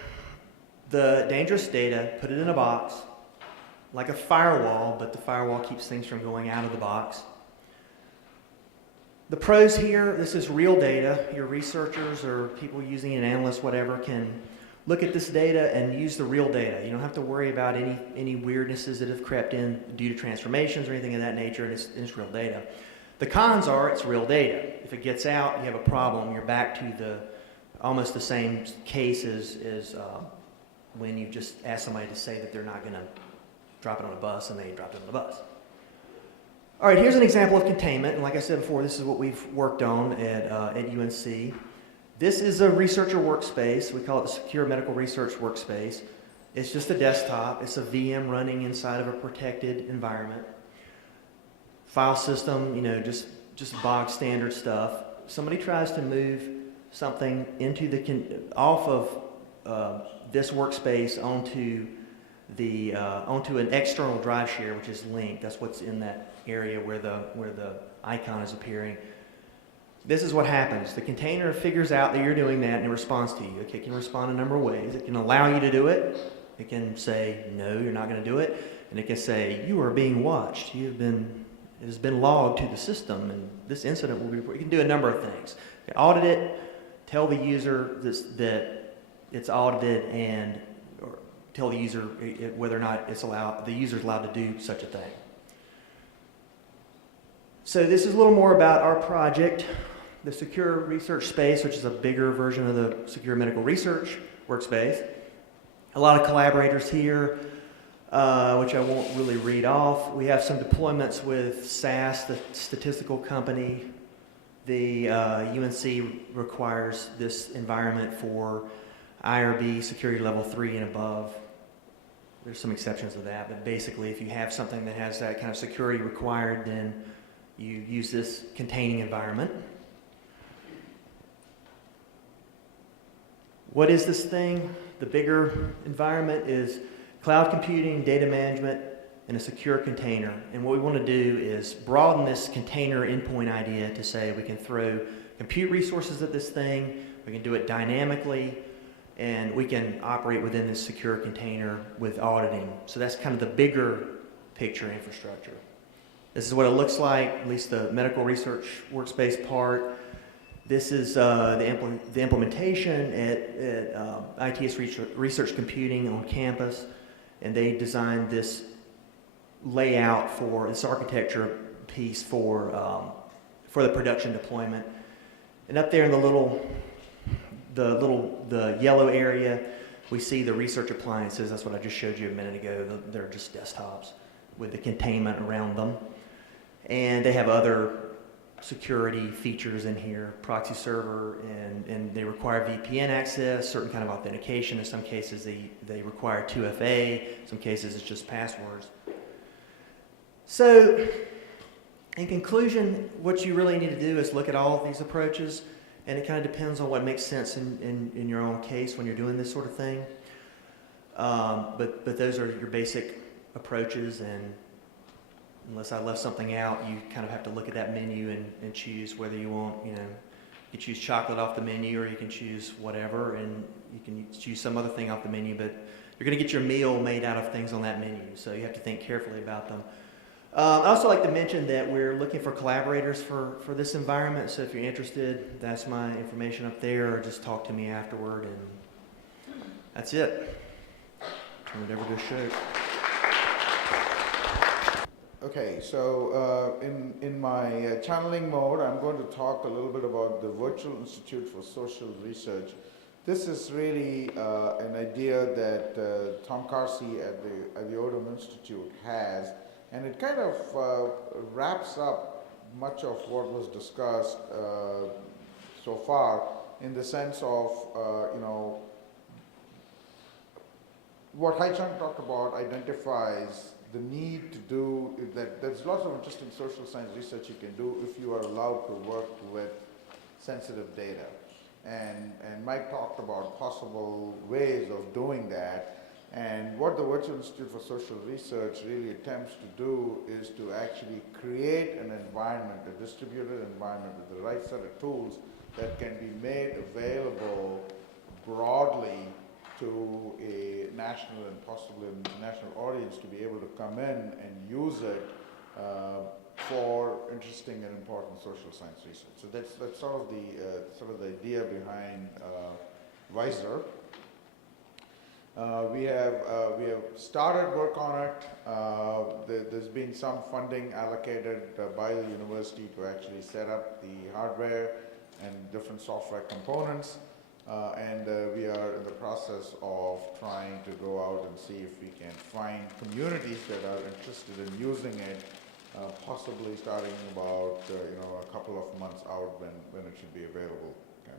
the dangerous data, put it in a box, like a firewall, but the firewall keeps things from going out of the box. The pros here, this is real data. Your researchers or people using it, analysts, whatever, can look at this data and use the real data. You don't have to worry about any weirdnesses that have crept in due to transformations or anything of that nature, and it's real data. The cons are it's real data. If it gets out, you have a problem. You're back to almost the same case as when you just ask somebody to say that they're not going to drop it on a bus, and they dropped it on the bus. All right, here's an example of containment, and like I said before, this is what we've worked on at UNC. This is a researcher workspace. We call it the Secure Medical Research Workspace. It's just a desktop. It's a VM running inside of a protected environment. File system, just bog standard stuff. Somebody tries to move something off of this workspace onto an external drive share, which is linked. That's what's in that area where the icon is appearing. This is what happens. The container figures out that you're doing that and it responds to you. Okay, it can respond a number of ways. It can allow you to do it. It can say, no, you're not going to do it. And it can say, you are being watched. You've been it has been logged to the system, and this incident will be reported. You can do a number of things. Audit it, tell the user that it's audited, and or tell the user whether or not the user's allowed to do such a thing. So this is a little more about our project, the Secure Research Space, which is a bigger version of the Secure Medical Research Workspace. A lot of collaborators here, which I won't really read off. We have some deployments with SAS, the statistical company. The UNC requires this environment for IRB security level 3 and above. There's some exceptions to that, but basically if you have something that has that kind of security required, then you use this containing environment. What is this thing? The bigger environment is cloud computing, data management, and a secure container. And what we want to do is broaden this container endpoint idea to say we can throw compute resources at this thing, we can do it dynamically, and we can operate within this secure container with auditing. So that's kind of the bigger picture infrastructure. This is what it looks like, at least the medical research workspace part. This is the implementation at ITS Research Computing on campus, and they designed this layout for this architecture piece for the production deployment. And up there in the yellow area, we see the research appliances. That's what I just showed you a minute ago. They're just desktops with the containment around them. And they have other security features in here, proxy server, and they require VPN access, certain kind of authentication. In some cases, they require 2FA. In some cases, it's just passwords. So, in conclusion, what you really need to do is look at all of these approaches, and it kind of depends on what makes sense in your own case when you're doing this sort of thing. But those are your basic approaches, and unless I left something out, you kind of have to look at that menu and choose whether you want, you can choose chocolate off the menu, or you can choose whatever, and you can choose some other thing off the menu, but you're going to get your meal made out of things on that menu, so you have to think carefully about them. I'd also like to mention that we're looking for collaborators for this environment, so if you're interested, that's my information up there, or just talk to me afterward, and that's it. Turn it over to Ashok. Okay, so in my channeling mode, I'm going to talk a little bit about the Virtual Institute for Social Research. This is really an idea that Tom Carsey at the Odum Institute has, and it kind of wraps up much of what was discussed so far, in the sense of, what Hye-Chung talked about identifies the need to do that. There's lots of interesting social science research you can do if you are allowed to work with sensitive data. And Mike talked about possible ways of doing that. And what the Virtual Institute for Social Research really attempts to do is to actually create an environment, a distributed environment with the right set of tools that can be made available broadly to a national and possibly an international audience to be able to come in and use it for interesting and important social science research. So that's sort of the idea behind Visor. We have started work on it. There's been some funding allocated by the university to actually set up the hardware and different software components. And we are in the process of trying to go out and see if we can find communities that are interested in using it, possibly starting about a couple of months out when it should be available. Okay.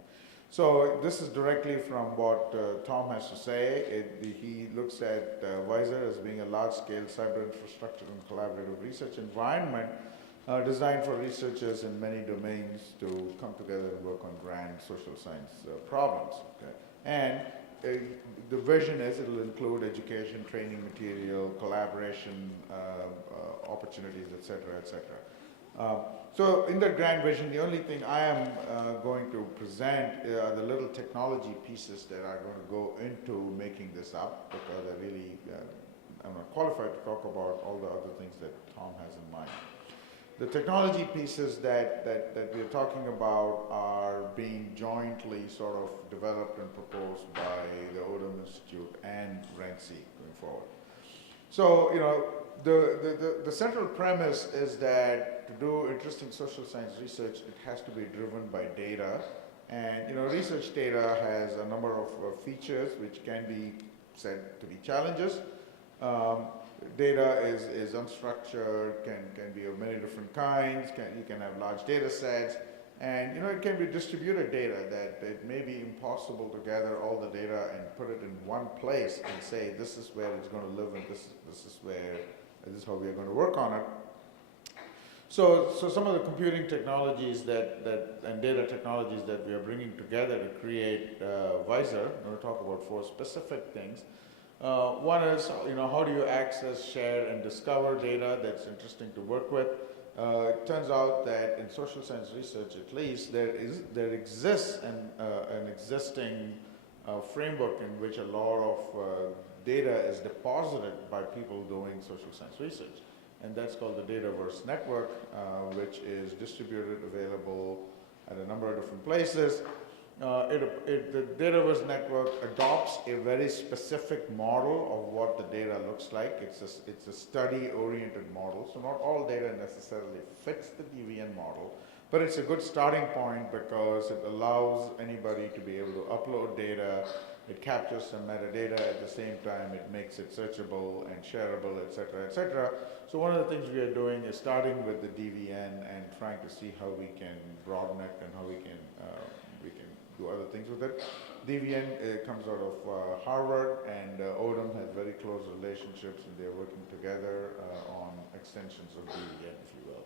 So this is directly from what Tom has to say. He looks at Visor as being a large-scale cyber infrastructure and collaborative research environment designed for researchers in many domains to come together and work on grand social science problems. Okay. And the vision is it will include education, training material, collaboration opportunities, etc., etc. So in that grand vision, the only thing I am going to present are the little technology pieces that are going to go into making this up, because I really I'm not qualified to talk about all the other things that Tom has in mind. the technology pieces that we're talking about are being jointly sort of developed and proposed by the Odum Institute and RENCI going forward. So, you know, the central premise is that to do interesting social science research, it has to be driven by data. And, you know, research data has a number of features which can be said to be challenges. Data is unstructured, can be of many different kinds, you can have large data sets, and, you know, it can be distributed data that it may be impossible to gather all the data and put it in one place and say this is where it's going to live and this is how we are going to work on it. So some of the computing technologies and data technologies that we are bringing together to create Visor, I'm going to talk about 4 specific things. One is, you know, how do you access, share, and discover data that's interesting to work with? It turns out that in social science research, at least, there exists an existing framework in which a lot of data is deposited by people doing social science research. And that's called the Dataverse Network, which is distributed, available at a number of different places. The Dataverse Network adopts a very specific model of what the data looks like. It's a study-oriented model, so not all data necessarily fits the DVN model, but it's a good starting point because it allows anybody to be able to upload data. It captures some metadata at the same time. It makes it searchable and shareable, et cetera, et cetera. So one of the things we are doing is starting with the DVN and trying to see how we can broaden it and how we can do other things with it. DVN comes out of Harvard, and Odum has very close relationships, and they're working together on extensions of DVN, if you will.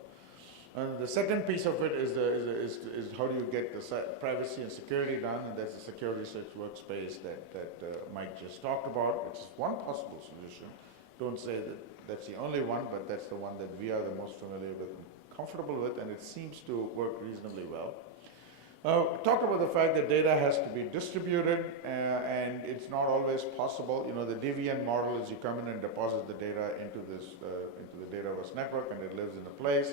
And the second piece of it is how do you get the privacy and security done, and that's the secure research workspace that Mike just talked about, which is one possible solution. Don't say that that's the only one, but that's the one that we are the most familiar with and comfortable with, and it seems to work reasonably well. Talked about the fact that data has to be distributed, and it's not always possible. You know, the DVN model is you come in and deposit the data into the Dataverse network, and it lives in a place.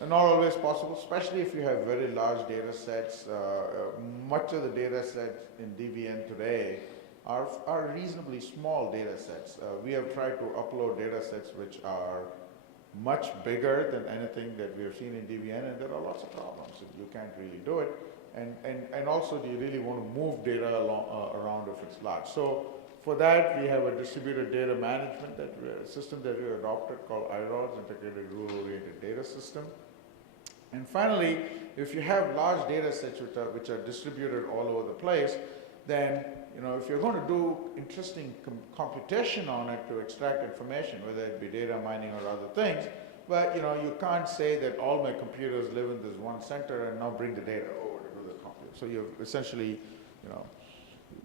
Not always possible, especially if you have very large data sets. Much of the data sets in DVN today are reasonably small data sets. We have tried to upload data sets which are much bigger than anything that we have seen in DVN, and there are lots of problems. You can't really do it. And also, do you really want to move data around if it's large? So for that, we have a distributed data management system that we adopted called IRODS, Integrated Rule-Oriented Data System. And finally, if you have large data sets which are distributed all over the place, then, you know, if you're going to do interesting computation on it to extract information, whether it be data mining or other things, but, you know, you can't say that all my computers live in this one center and now bring the data over to do the compute. So you essentially, you know,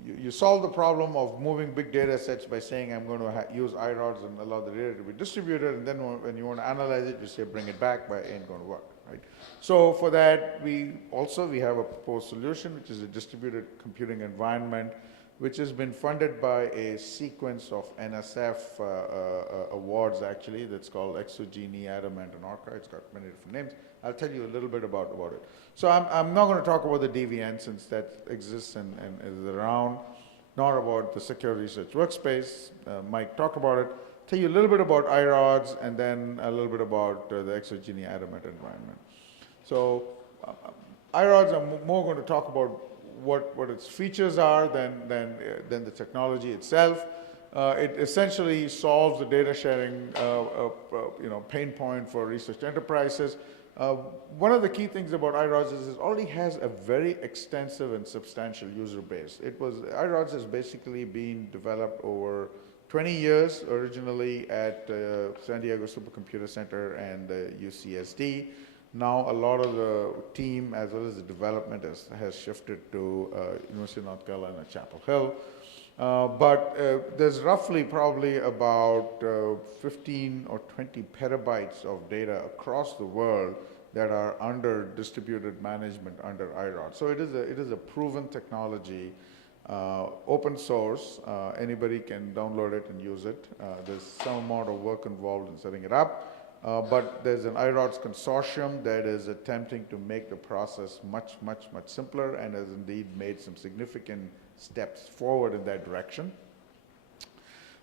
you solve the problem of moving big data sets by saying I'm going to use IRODS and allow the data to be distributed, and then when you want to analyze it, you say bring it back, but it ain't going to work. Right? So for that, we have a proposed solution, which is a distributed computing environment, which has been funded by a sequence of NSF awards, actually, that's called Exogeny, Adamant, and Orca. It's got many different names. I'll tell you a little bit about it. So I'm not going to talk about the DVN, since that exists and is around, nor about the secure research workspace. Mike talked about it. Tell you a little bit about IRODS, and then a little bit about the Exogeny Adamant environment. So IRODS, I'm more going to talk about what its features are than the technology itself. It essentially solves the data sharing pain point for research enterprises. One of the key things about IRODS is it already has a very extensive and substantial user base. IRODS has basically been developed over 20 years, originally at San Diego Supercomputer Center and UCSD. Now a lot of the team as well as the development has shifted to University of North Carolina, Chapel Hill. But there's roughly probably about 15 or 20 petabytes of data across the world that are under distributed management under IRODS. So it is a proven technology. Open source, anybody can download it and use it. There's some amount of work involved in setting it up, but there's an IRODS consortium that is attempting to make the process much simpler and has indeed made some significant steps forward in that direction.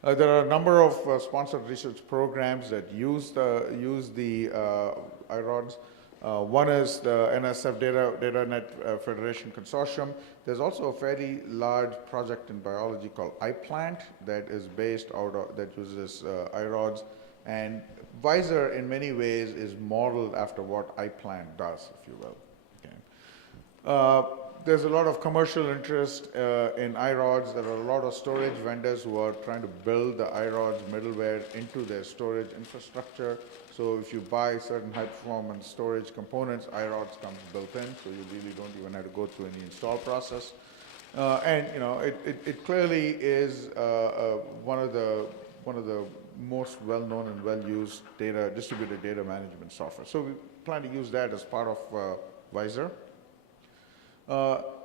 There are a number of sponsored research programs that use the IRODS. One is the NSF DataNet Federation Consortium. There's also a fairly large project in biology called iPlant that is based out of, that uses IRODS. And VISR in many ways is modeled after what iPlant does, if you will. Okay. There's a lot of commercial interest in IRODS. There are a lot of storage vendors who are trying to build the IRODS middleware into their storage infrastructure. So if you buy certain high performance storage components, IRODS comes built in, so you really don't even have to go through any install process. And you know, it clearly is one of the most well-known and well-used distributed data management software. So we plan to use that as part of VISR.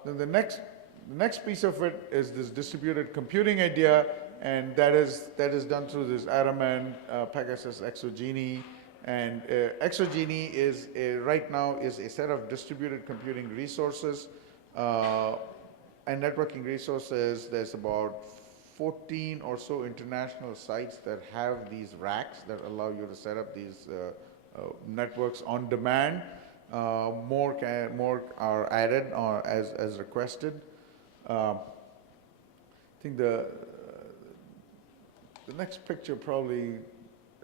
Then the next piece of it is this distributed computing idea, and that is done through this Araman, Pegasus, Exogeny, and Exogeny is right now is a set of distributed computing resources and networking resources. There's about 14 or so international sites that have these racks that allow you to set up these networks on demand. More are added as requested. I think the next picture probably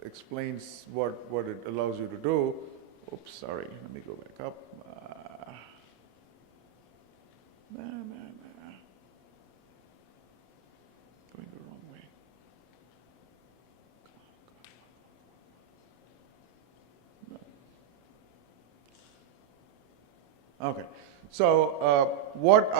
explains what it allows you to do. Oops, sorry. Let me go back up. Going the wrong way. No. Okay. So what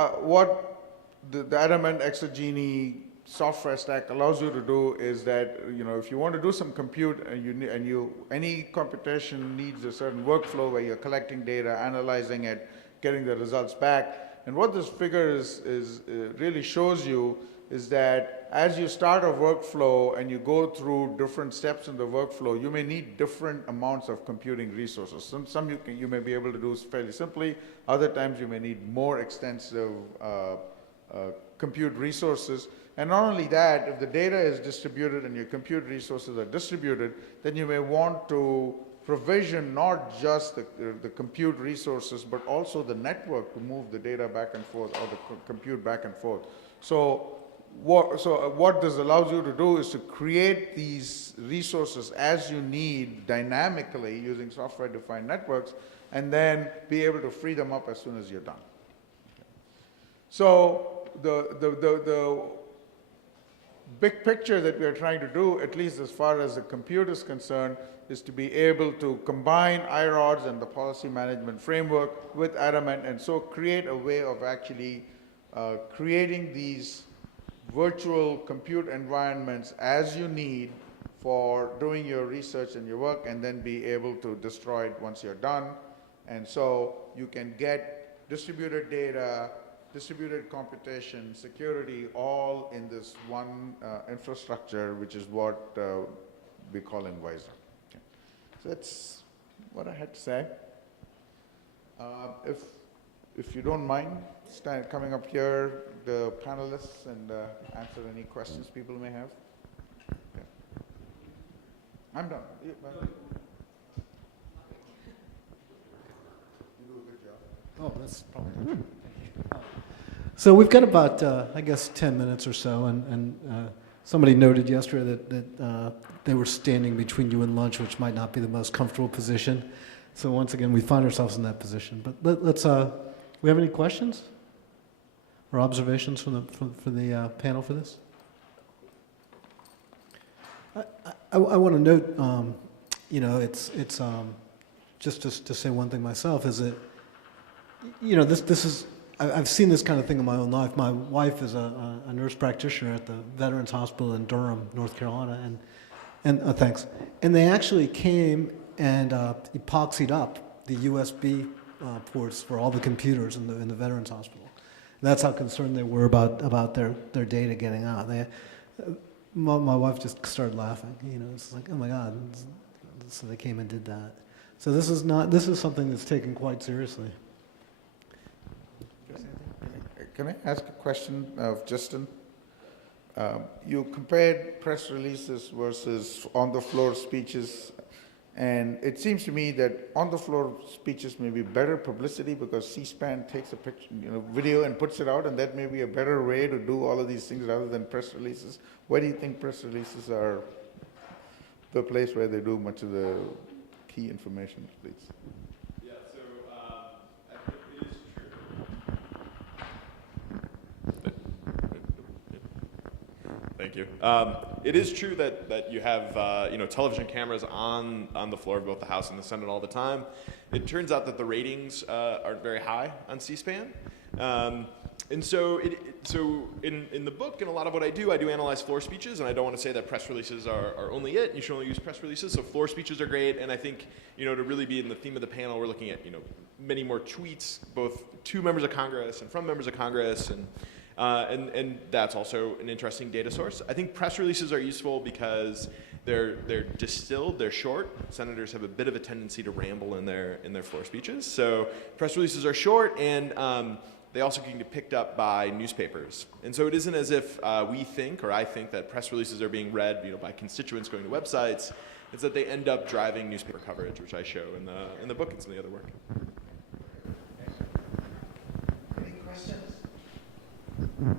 the Adamant Exogeny software stack allows you to do is that, you know, if you want to do some compute and any computation needs a certain workflow where you're collecting data, analyzing it, getting the results back, and what this figure really shows you is that as you start a workflow and you go through different steps in the workflow, you may need different amounts of computing resources. Some you may be able to do fairly simply. Other times you may need more extensive compute resources. And not only that, if the data is distributed and your compute resources are distributed, then you may want to provision not just the compute resources, but also the network to move the data back and forth or the compute back and forth. So what this allows you to do is to create these resources as you need dynamically using software-defined networks, and then be able to free them up as soon as you're done. So the big picture that we are trying to do, at least as far as the compute is concerned, is to be able to combine IRODS and the policy management framework with Adamant, and so create a way of actually creating these virtual compute environments as you need for doing your research and your work, and then be able to destroy it once you're done. And so you can get distributed data, distributed computation, security, all in this one infrastructure, which is what we call in VISR. Okay. So that's what I had to say. If you don't mind, coming up here, the panelists, and answer any questions people may have. Okay. I'm done. You do a good job. Oh, that's probably. So we've got about, I guess, 10 minutes or so, and somebody noted yesterday that they were standing between you and lunch, which might not be the most comfortable position. So once again, we find ourselves in that position. But let's. We have any questions or observations from the panel for this? I want to note, you know, it's just to say one thing myself is that, you know, this is. I've seen this kind of thing in my own life. My wife is a nurse practitioner at the Veterans Hospital in Durham, North Carolina, and thanks. And they actually came and epoxied up the USB ports for all the computers in the Veterans Hospital. That's how concerned they were about their data getting out. My wife just started laughing. You know, it's like, oh my God, so they came and did that. So this is something that's taken quite seriously. Can I ask a question of Justin? You compared press releases versus on-the-floor speeches, and it seems to me that on-the-floor speeches may be better publicity because C-SPAN takes a picture, video and puts it out, and that may be a better way to do all of these things rather than press releases. Why do you think press releases are the place where they do much of the key information, please? Yeah, so I think it is true. Thank you. It is true that you have television cameras on the floor of both the House and the Senate all the time. It turns out that the ratings aren't very high on C-SPAN. And so, in the book and a lot of what I do analyze floor speeches, and I don't want to say that press releases are only it. You should only use press releases. So floor speeches are great, and I think to really be in the theme of the panel, we're looking at many more tweets, both to members of Congress and from members of Congress, and that's also an interesting data source. I think press releases are useful because they're distilled, they're short. Senators have a bit of a tendency to ramble in their floor speeches. So press releases are short, and they also can get picked up by newspapers. And so it isn't as if we think, or I think, that press releases are being read by constituents going to websites. It's that they end up driving newspaper coverage, which I show in the book and some of the other work. Any questions? No?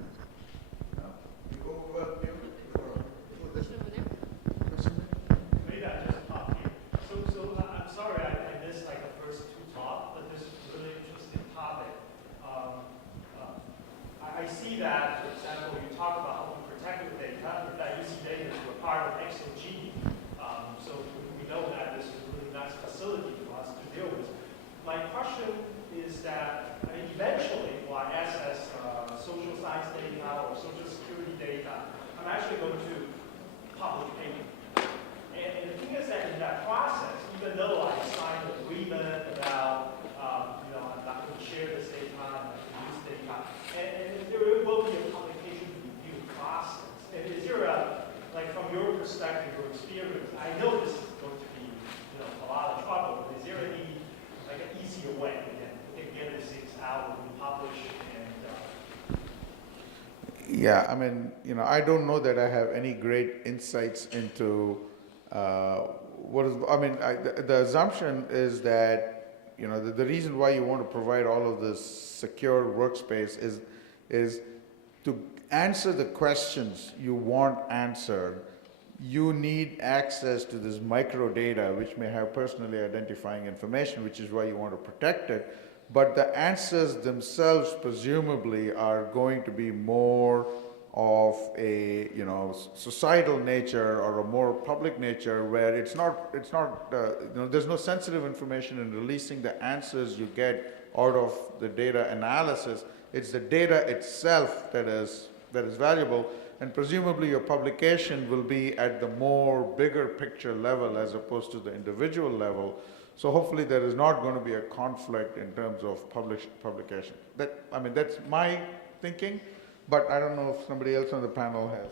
You go over here for this question. Maybe I just pop here. So I'm sorry I missed the first two talks, but this is a really interesting topic. I see that, for example, you talk about how we protect the data, that UC data is a part of XOG. So we know that this is a really nice facility for us to deal with. My question is that eventually, will I access social science data or social security data? I'm actually going to publish paper. And the thing is that in that process, even though I signed an agreement about, I'm not going to share this data, I'm not going to use data, and there will be a publication review process. And is there from your perspective or experience, I know this is going to be, a lot of trouble, but is there any, an easier way that we can get these things out and publish and, Yeah, I don't know that I have any great insights into the assumption is that, the reason why you want to provide all of this secure workspace is to answer the questions you want answered. You need access to this micro data, which may have personally identifying information, which is why you want to protect it. But the answers themselves presumably are going to be more of a societal nature or a more public nature, where it's not there's no sensitive information in releasing the answers you get out of the data analysis. It's the data itself that is valuable, and presumably your publication will be at the more bigger picture level as opposed to the individual level. So hopefully there is not going to be a conflict in terms of publication. That's my thinking, but I don't know if somebody else on the panel has.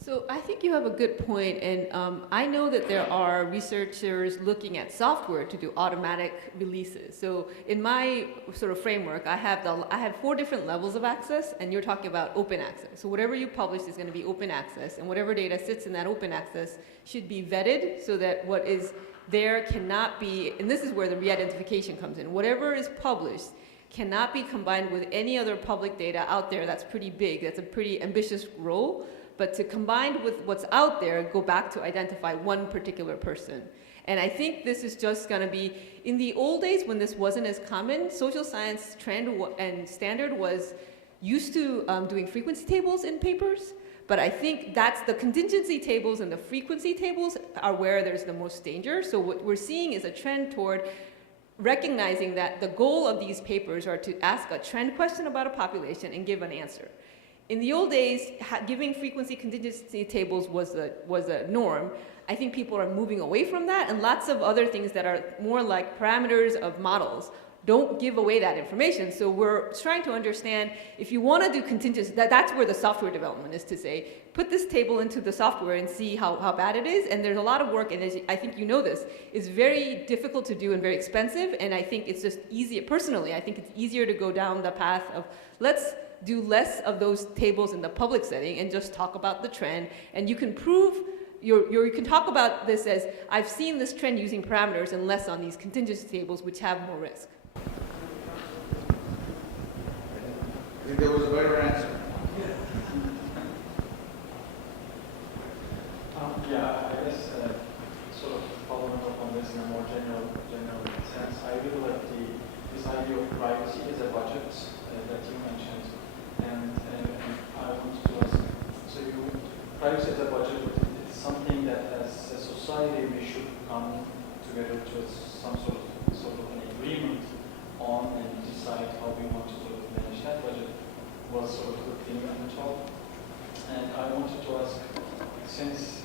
So I think you have a good point, and I know that there are researchers looking at software to do automatic releases. So in my sort of framework, I have 4 different levels of access, and you're talking about open access. So whatever you publish is going to be open access, and whatever data sits in that open access should be vetted so that what is there cannot be, and this is where the re-identification comes in. Whatever is published cannot be combined with any other public data out there that's pretty big. That's a pretty ambitious role. But to combine with what's out there, go back to identify one particular person. And I think this is just going to be, in the old days when this wasn't as common, social science trend and standard was used to doing frequency tables in papers. But I think that's the contingency tables and the frequency tables are where there's the most danger. So what we're seeing is a trend toward recognizing that the goal of these papers are to ask a trend question about a population and give an answer. In the old days, giving frequency contingency tables was a norm. I think people are moving away from that, and lots of other things that are more like parameters of models don't give away that information. So we're trying to understand, if you want to do contingency, that's where the software development is, to say, put this table into the software and see how bad it is. And there's a lot of work, and I think you know this, it's very difficult to do and very expensive. And I think it's just easier, personally, I think it's easier to go down the path of let's do less of those tables in the public setting and just talk about the trend. And you can prove, you can talk about this as, I've seen this trend using parameters and less on these contingency tables, which have more risk. I think there was a better answer. Yeah, I guess sort of following up on this in a more general sense, I really like this idea of privacy as a budget that you mentioned, and I want to ask, so privacy as a budget is something that as a society we should come together to some sort of an agreement on and decide how we want to sort of manage that budget was sort of the thing at the top. And I wanted to ask, since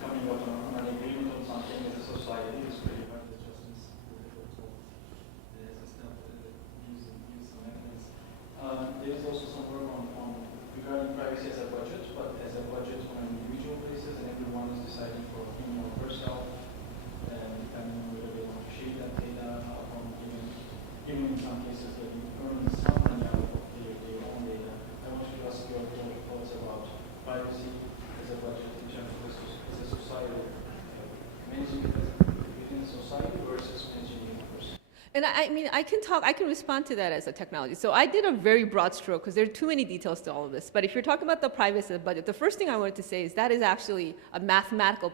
coming up on an agreement on something as a society is pretty hard, it's just difficult to use some evidence. There is also some work on regarding privacy as a budget, but as a budget on an individual basis, and everyone is deciding for him or herself, depending on whether they want to share that data, even in some cases that you earn some money out of their own data. I wanted to ask your thoughts about privacy as a budget in terms of as a society, managing it within society versus managing the universe. And I mean, I can respond to that as a technology. So I did a very broad stroke because there are too many details to all of this. But if you're talking about the privacy of the budget, the first thing I wanted to say is that is actually a mathematical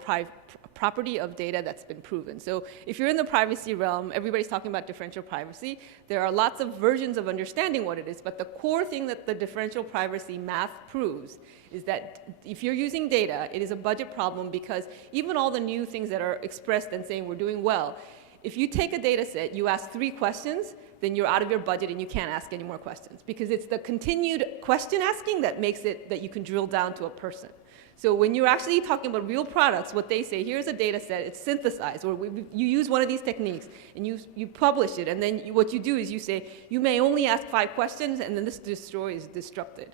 property of data that's been proven. So if you're in the privacy realm, everybody's talking about differential privacy. There are lots of versions of understanding what it is, but the core thing that the differential privacy math proves is that if you're using data, it is a budget problem, because even all the new things that are expressed and saying we're doing well, if you take a data set, you ask 3 questions, then you're out of your budget and you can't ask any more questions, because it's the continued question asking that makes it that you can drill down to a person. So when you're actually talking about real products, what they say, here's a data set, it's synthesized, or you use one of these techniques, and you publish it, and then what you do is you say, you may only ask 5 questions, and then this destroy is destructed.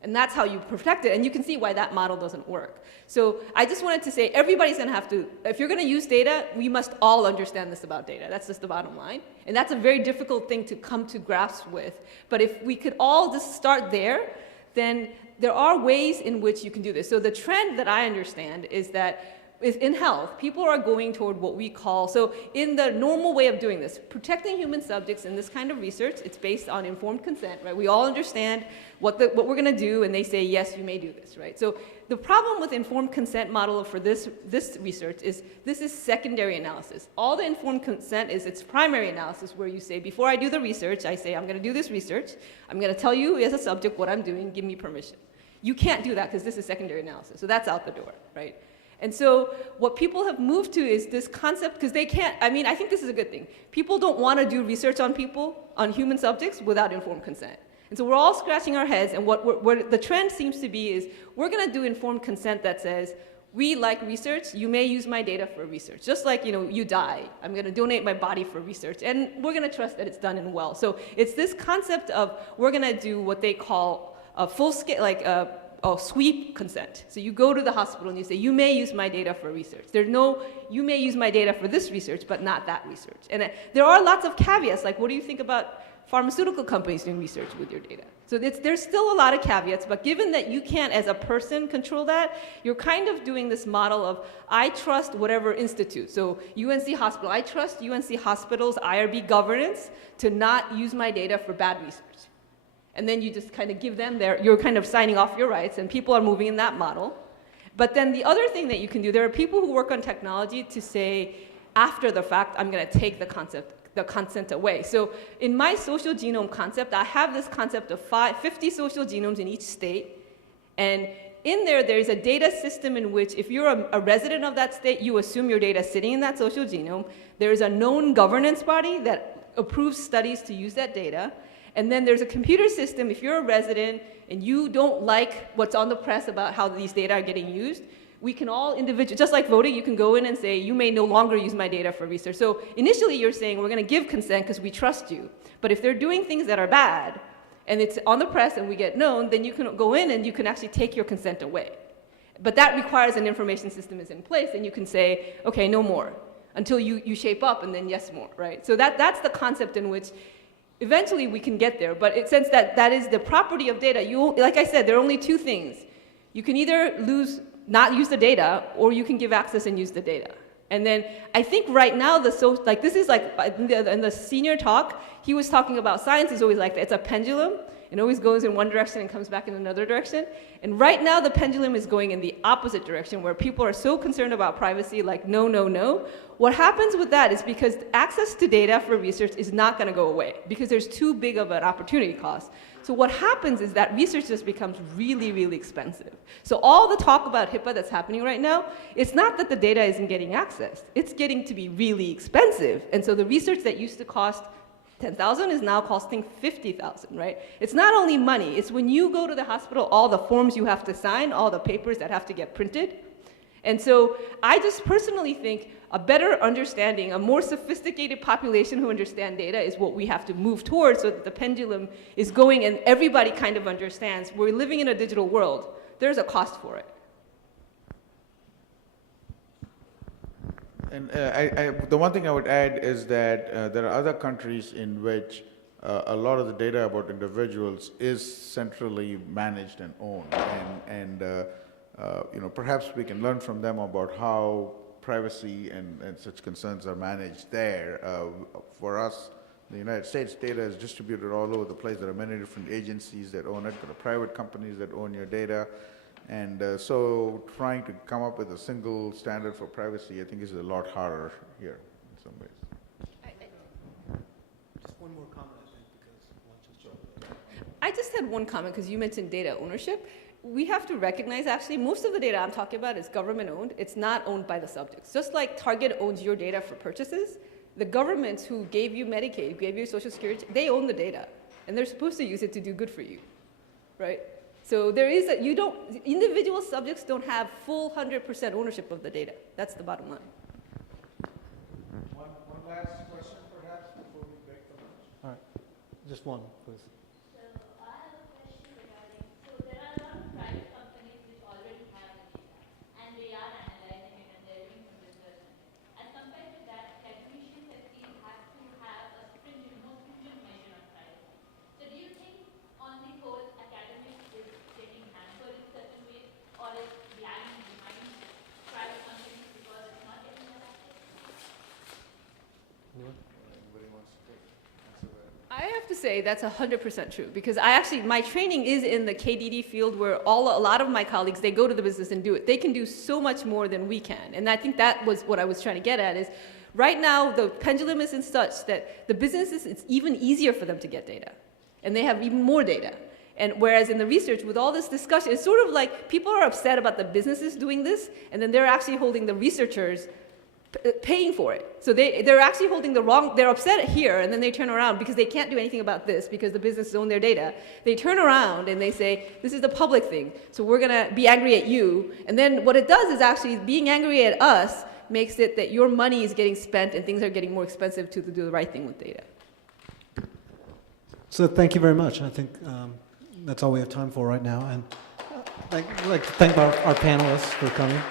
And that's how you protect it, and you can see why that model doesn't work. So I just wanted to say, everybody's going to have to, if you're going to use data, we must all understand this about data. That's just the bottom line. And that's a very difficult thing to come to grasp with. But if we could all just start there, then there are ways in which you can do this. So the trend that I understand is that in health, people are going toward what we call, so in the normal way of doing this, protecting human subjects in this kind of research, it's based on informed consent, right? We all understand what we're going to do, and they say, yes, you may do this, right? So the problem with informed consent model for this research is this is secondary analysis. All the informed consent is its primary analysis, where you say, before I do the research, I say, I'm going to do this research. I'm going to tell you as a subject what I'm doing. Give me permission. You can't do that because this is secondary analysis. So that's out the door, right? And so what people have moved to is this concept, because they can't, I mean, I think this is a good thing. People don't want to do research on people, on human subjects, without informed consent. And so we're all scratching our heads, and what the trend seems to be is we're going to do informed consent that says, we like research, you may use my data for research. Just like, you die, I'm going to donate my body for research, and we're going to trust that it's done and well. So it's this concept of we're going to do what they call a full-scale, like sweep consent. So you go to the hospital and you say, you may use my data for research. There's no, you may use my data for this research, but not that research. And there are lots of caveats, like what do you think about pharmaceutical companies doing research with your data? So there's still a lot of caveats, but given that you can't, as a person, control that, you're kind of doing this model of, I trust whatever institute. So UNC Hospital, I trust UNC Hospital's IRB governance to not use my data for bad research. And then you just kind of give them you're kind of signing off your rights, and people are moving in that model. But then the other thing that you can do, there are people who work on technology to say, after the fact, I'm going to take the consent away. So in my social genome concept, I have this concept of 50 social genomes in each state. And in there's a data system in which if you're a resident of that state, you assume your data is sitting in that social genome. There's a known governance body that approves studies to use that data. And then there's a computer system, if you're a resident and you don't like what's on the press about how these data are getting used, we can all just like voting, you can go in and say, you may no longer use my data for research. So initially you're saying, we're going to give consent because we trust you. But if they're doing things that are bad, and it's on the press and we get known, then you can go in and you can actually take your consent away. But that requires an information system is in place, and you can say, okay, no more, until you shape up, and then yes, more, right? So that's the concept in which eventually we can get there. But it since that is the property of data, like I said, there are only two things. You can either not use the data, or you can give access and use the data. And then I think right now, this is like in the senior talk, he was talking about science is always like that. It's a pendulum. It always goes in one direction and comes back in another direction. And right now, the pendulum is going in the opposite direction, where people are so concerned about privacy, like no, no, no. What happens with that is because access to data for research is not going to go away, because there's too big of an opportunity cost. So what happens is that research just becomes really, really expensive. So all the talk about HIPAA that's happening right now, it's not that the data isn't getting accessed. It's getting to be really expensive. And so the research that used to cost 10,000 is now costing 50,000, right? It's not only money, it's when you go to the hospital, all the forms you have to sign, all the papers that have to get printed. And so I just personally think a better understanding, a more sophisticated population who understand data is what we have to move towards, so that the pendulum is going and everybody kind of understands we're living in a digital world. There's a cost for it. And the one thing I would add is that there are other countries in which a lot of the data about individuals is centrally managed and owned, and perhaps we can learn from them about how privacy and such concerns are managed there. For us, in the United States, data is distributed all over the place. There are many different agencies that own it. There are private companies that own your data. And so trying to come up with a single standard for privacy, I think, is a lot harder here in some ways. Just one more comment, I think, because I just had one comment, because you mentioned data ownership. We have to recognize, actually, most of the data I'm talking about is government owned. It's not owned by the subjects. Just like Target owns your data for purchases, the governments who gave you Medicaid, gave you Social Security, they own the data. And they're supposed to use it to do good for you, right? So there is individual subjects don't have full 100% ownership of the data. That's the bottom line. One last question, perhaps, before we break for lunch. all right, just one, please. So I have a question regarding, so there are a lot of private companies which already have the data, and they are analyzing it and they're doing some research on it. As compared to that, academicians have seen have to have a more stringent measure on privacy. So do you think, on the whole, academics is getting hampered in certain ways, or is lagging behind private companies because it's not getting that access? Anybody wants to answer that? I have to say that's 100% true, because my training is in the KDD field, where a lot of my colleagues, they go to the business and do it. They can do so much more than we can. And I think that was what I was trying to get at, is right now the pendulum is in such that the businesses, it's even easier for them to get data. And they have even more data. And whereas in the research, with all this discussion, it's sort of like people are upset about the businesses doing this, and then they're actually holding the researchers paying for it. So they're actually holding they're upset here, and then they turn around because they can't do anything about this because the businesses own their data. They turn around and they say, this is the public thing, so we're gonna be angry at you. And then what it does is actually being angry at us makes it that your money is getting spent and things are getting more expensive to do the right thing with data. So thank you very much. I think that's all we have time for right now. And I'd like to thank our panelists for coming.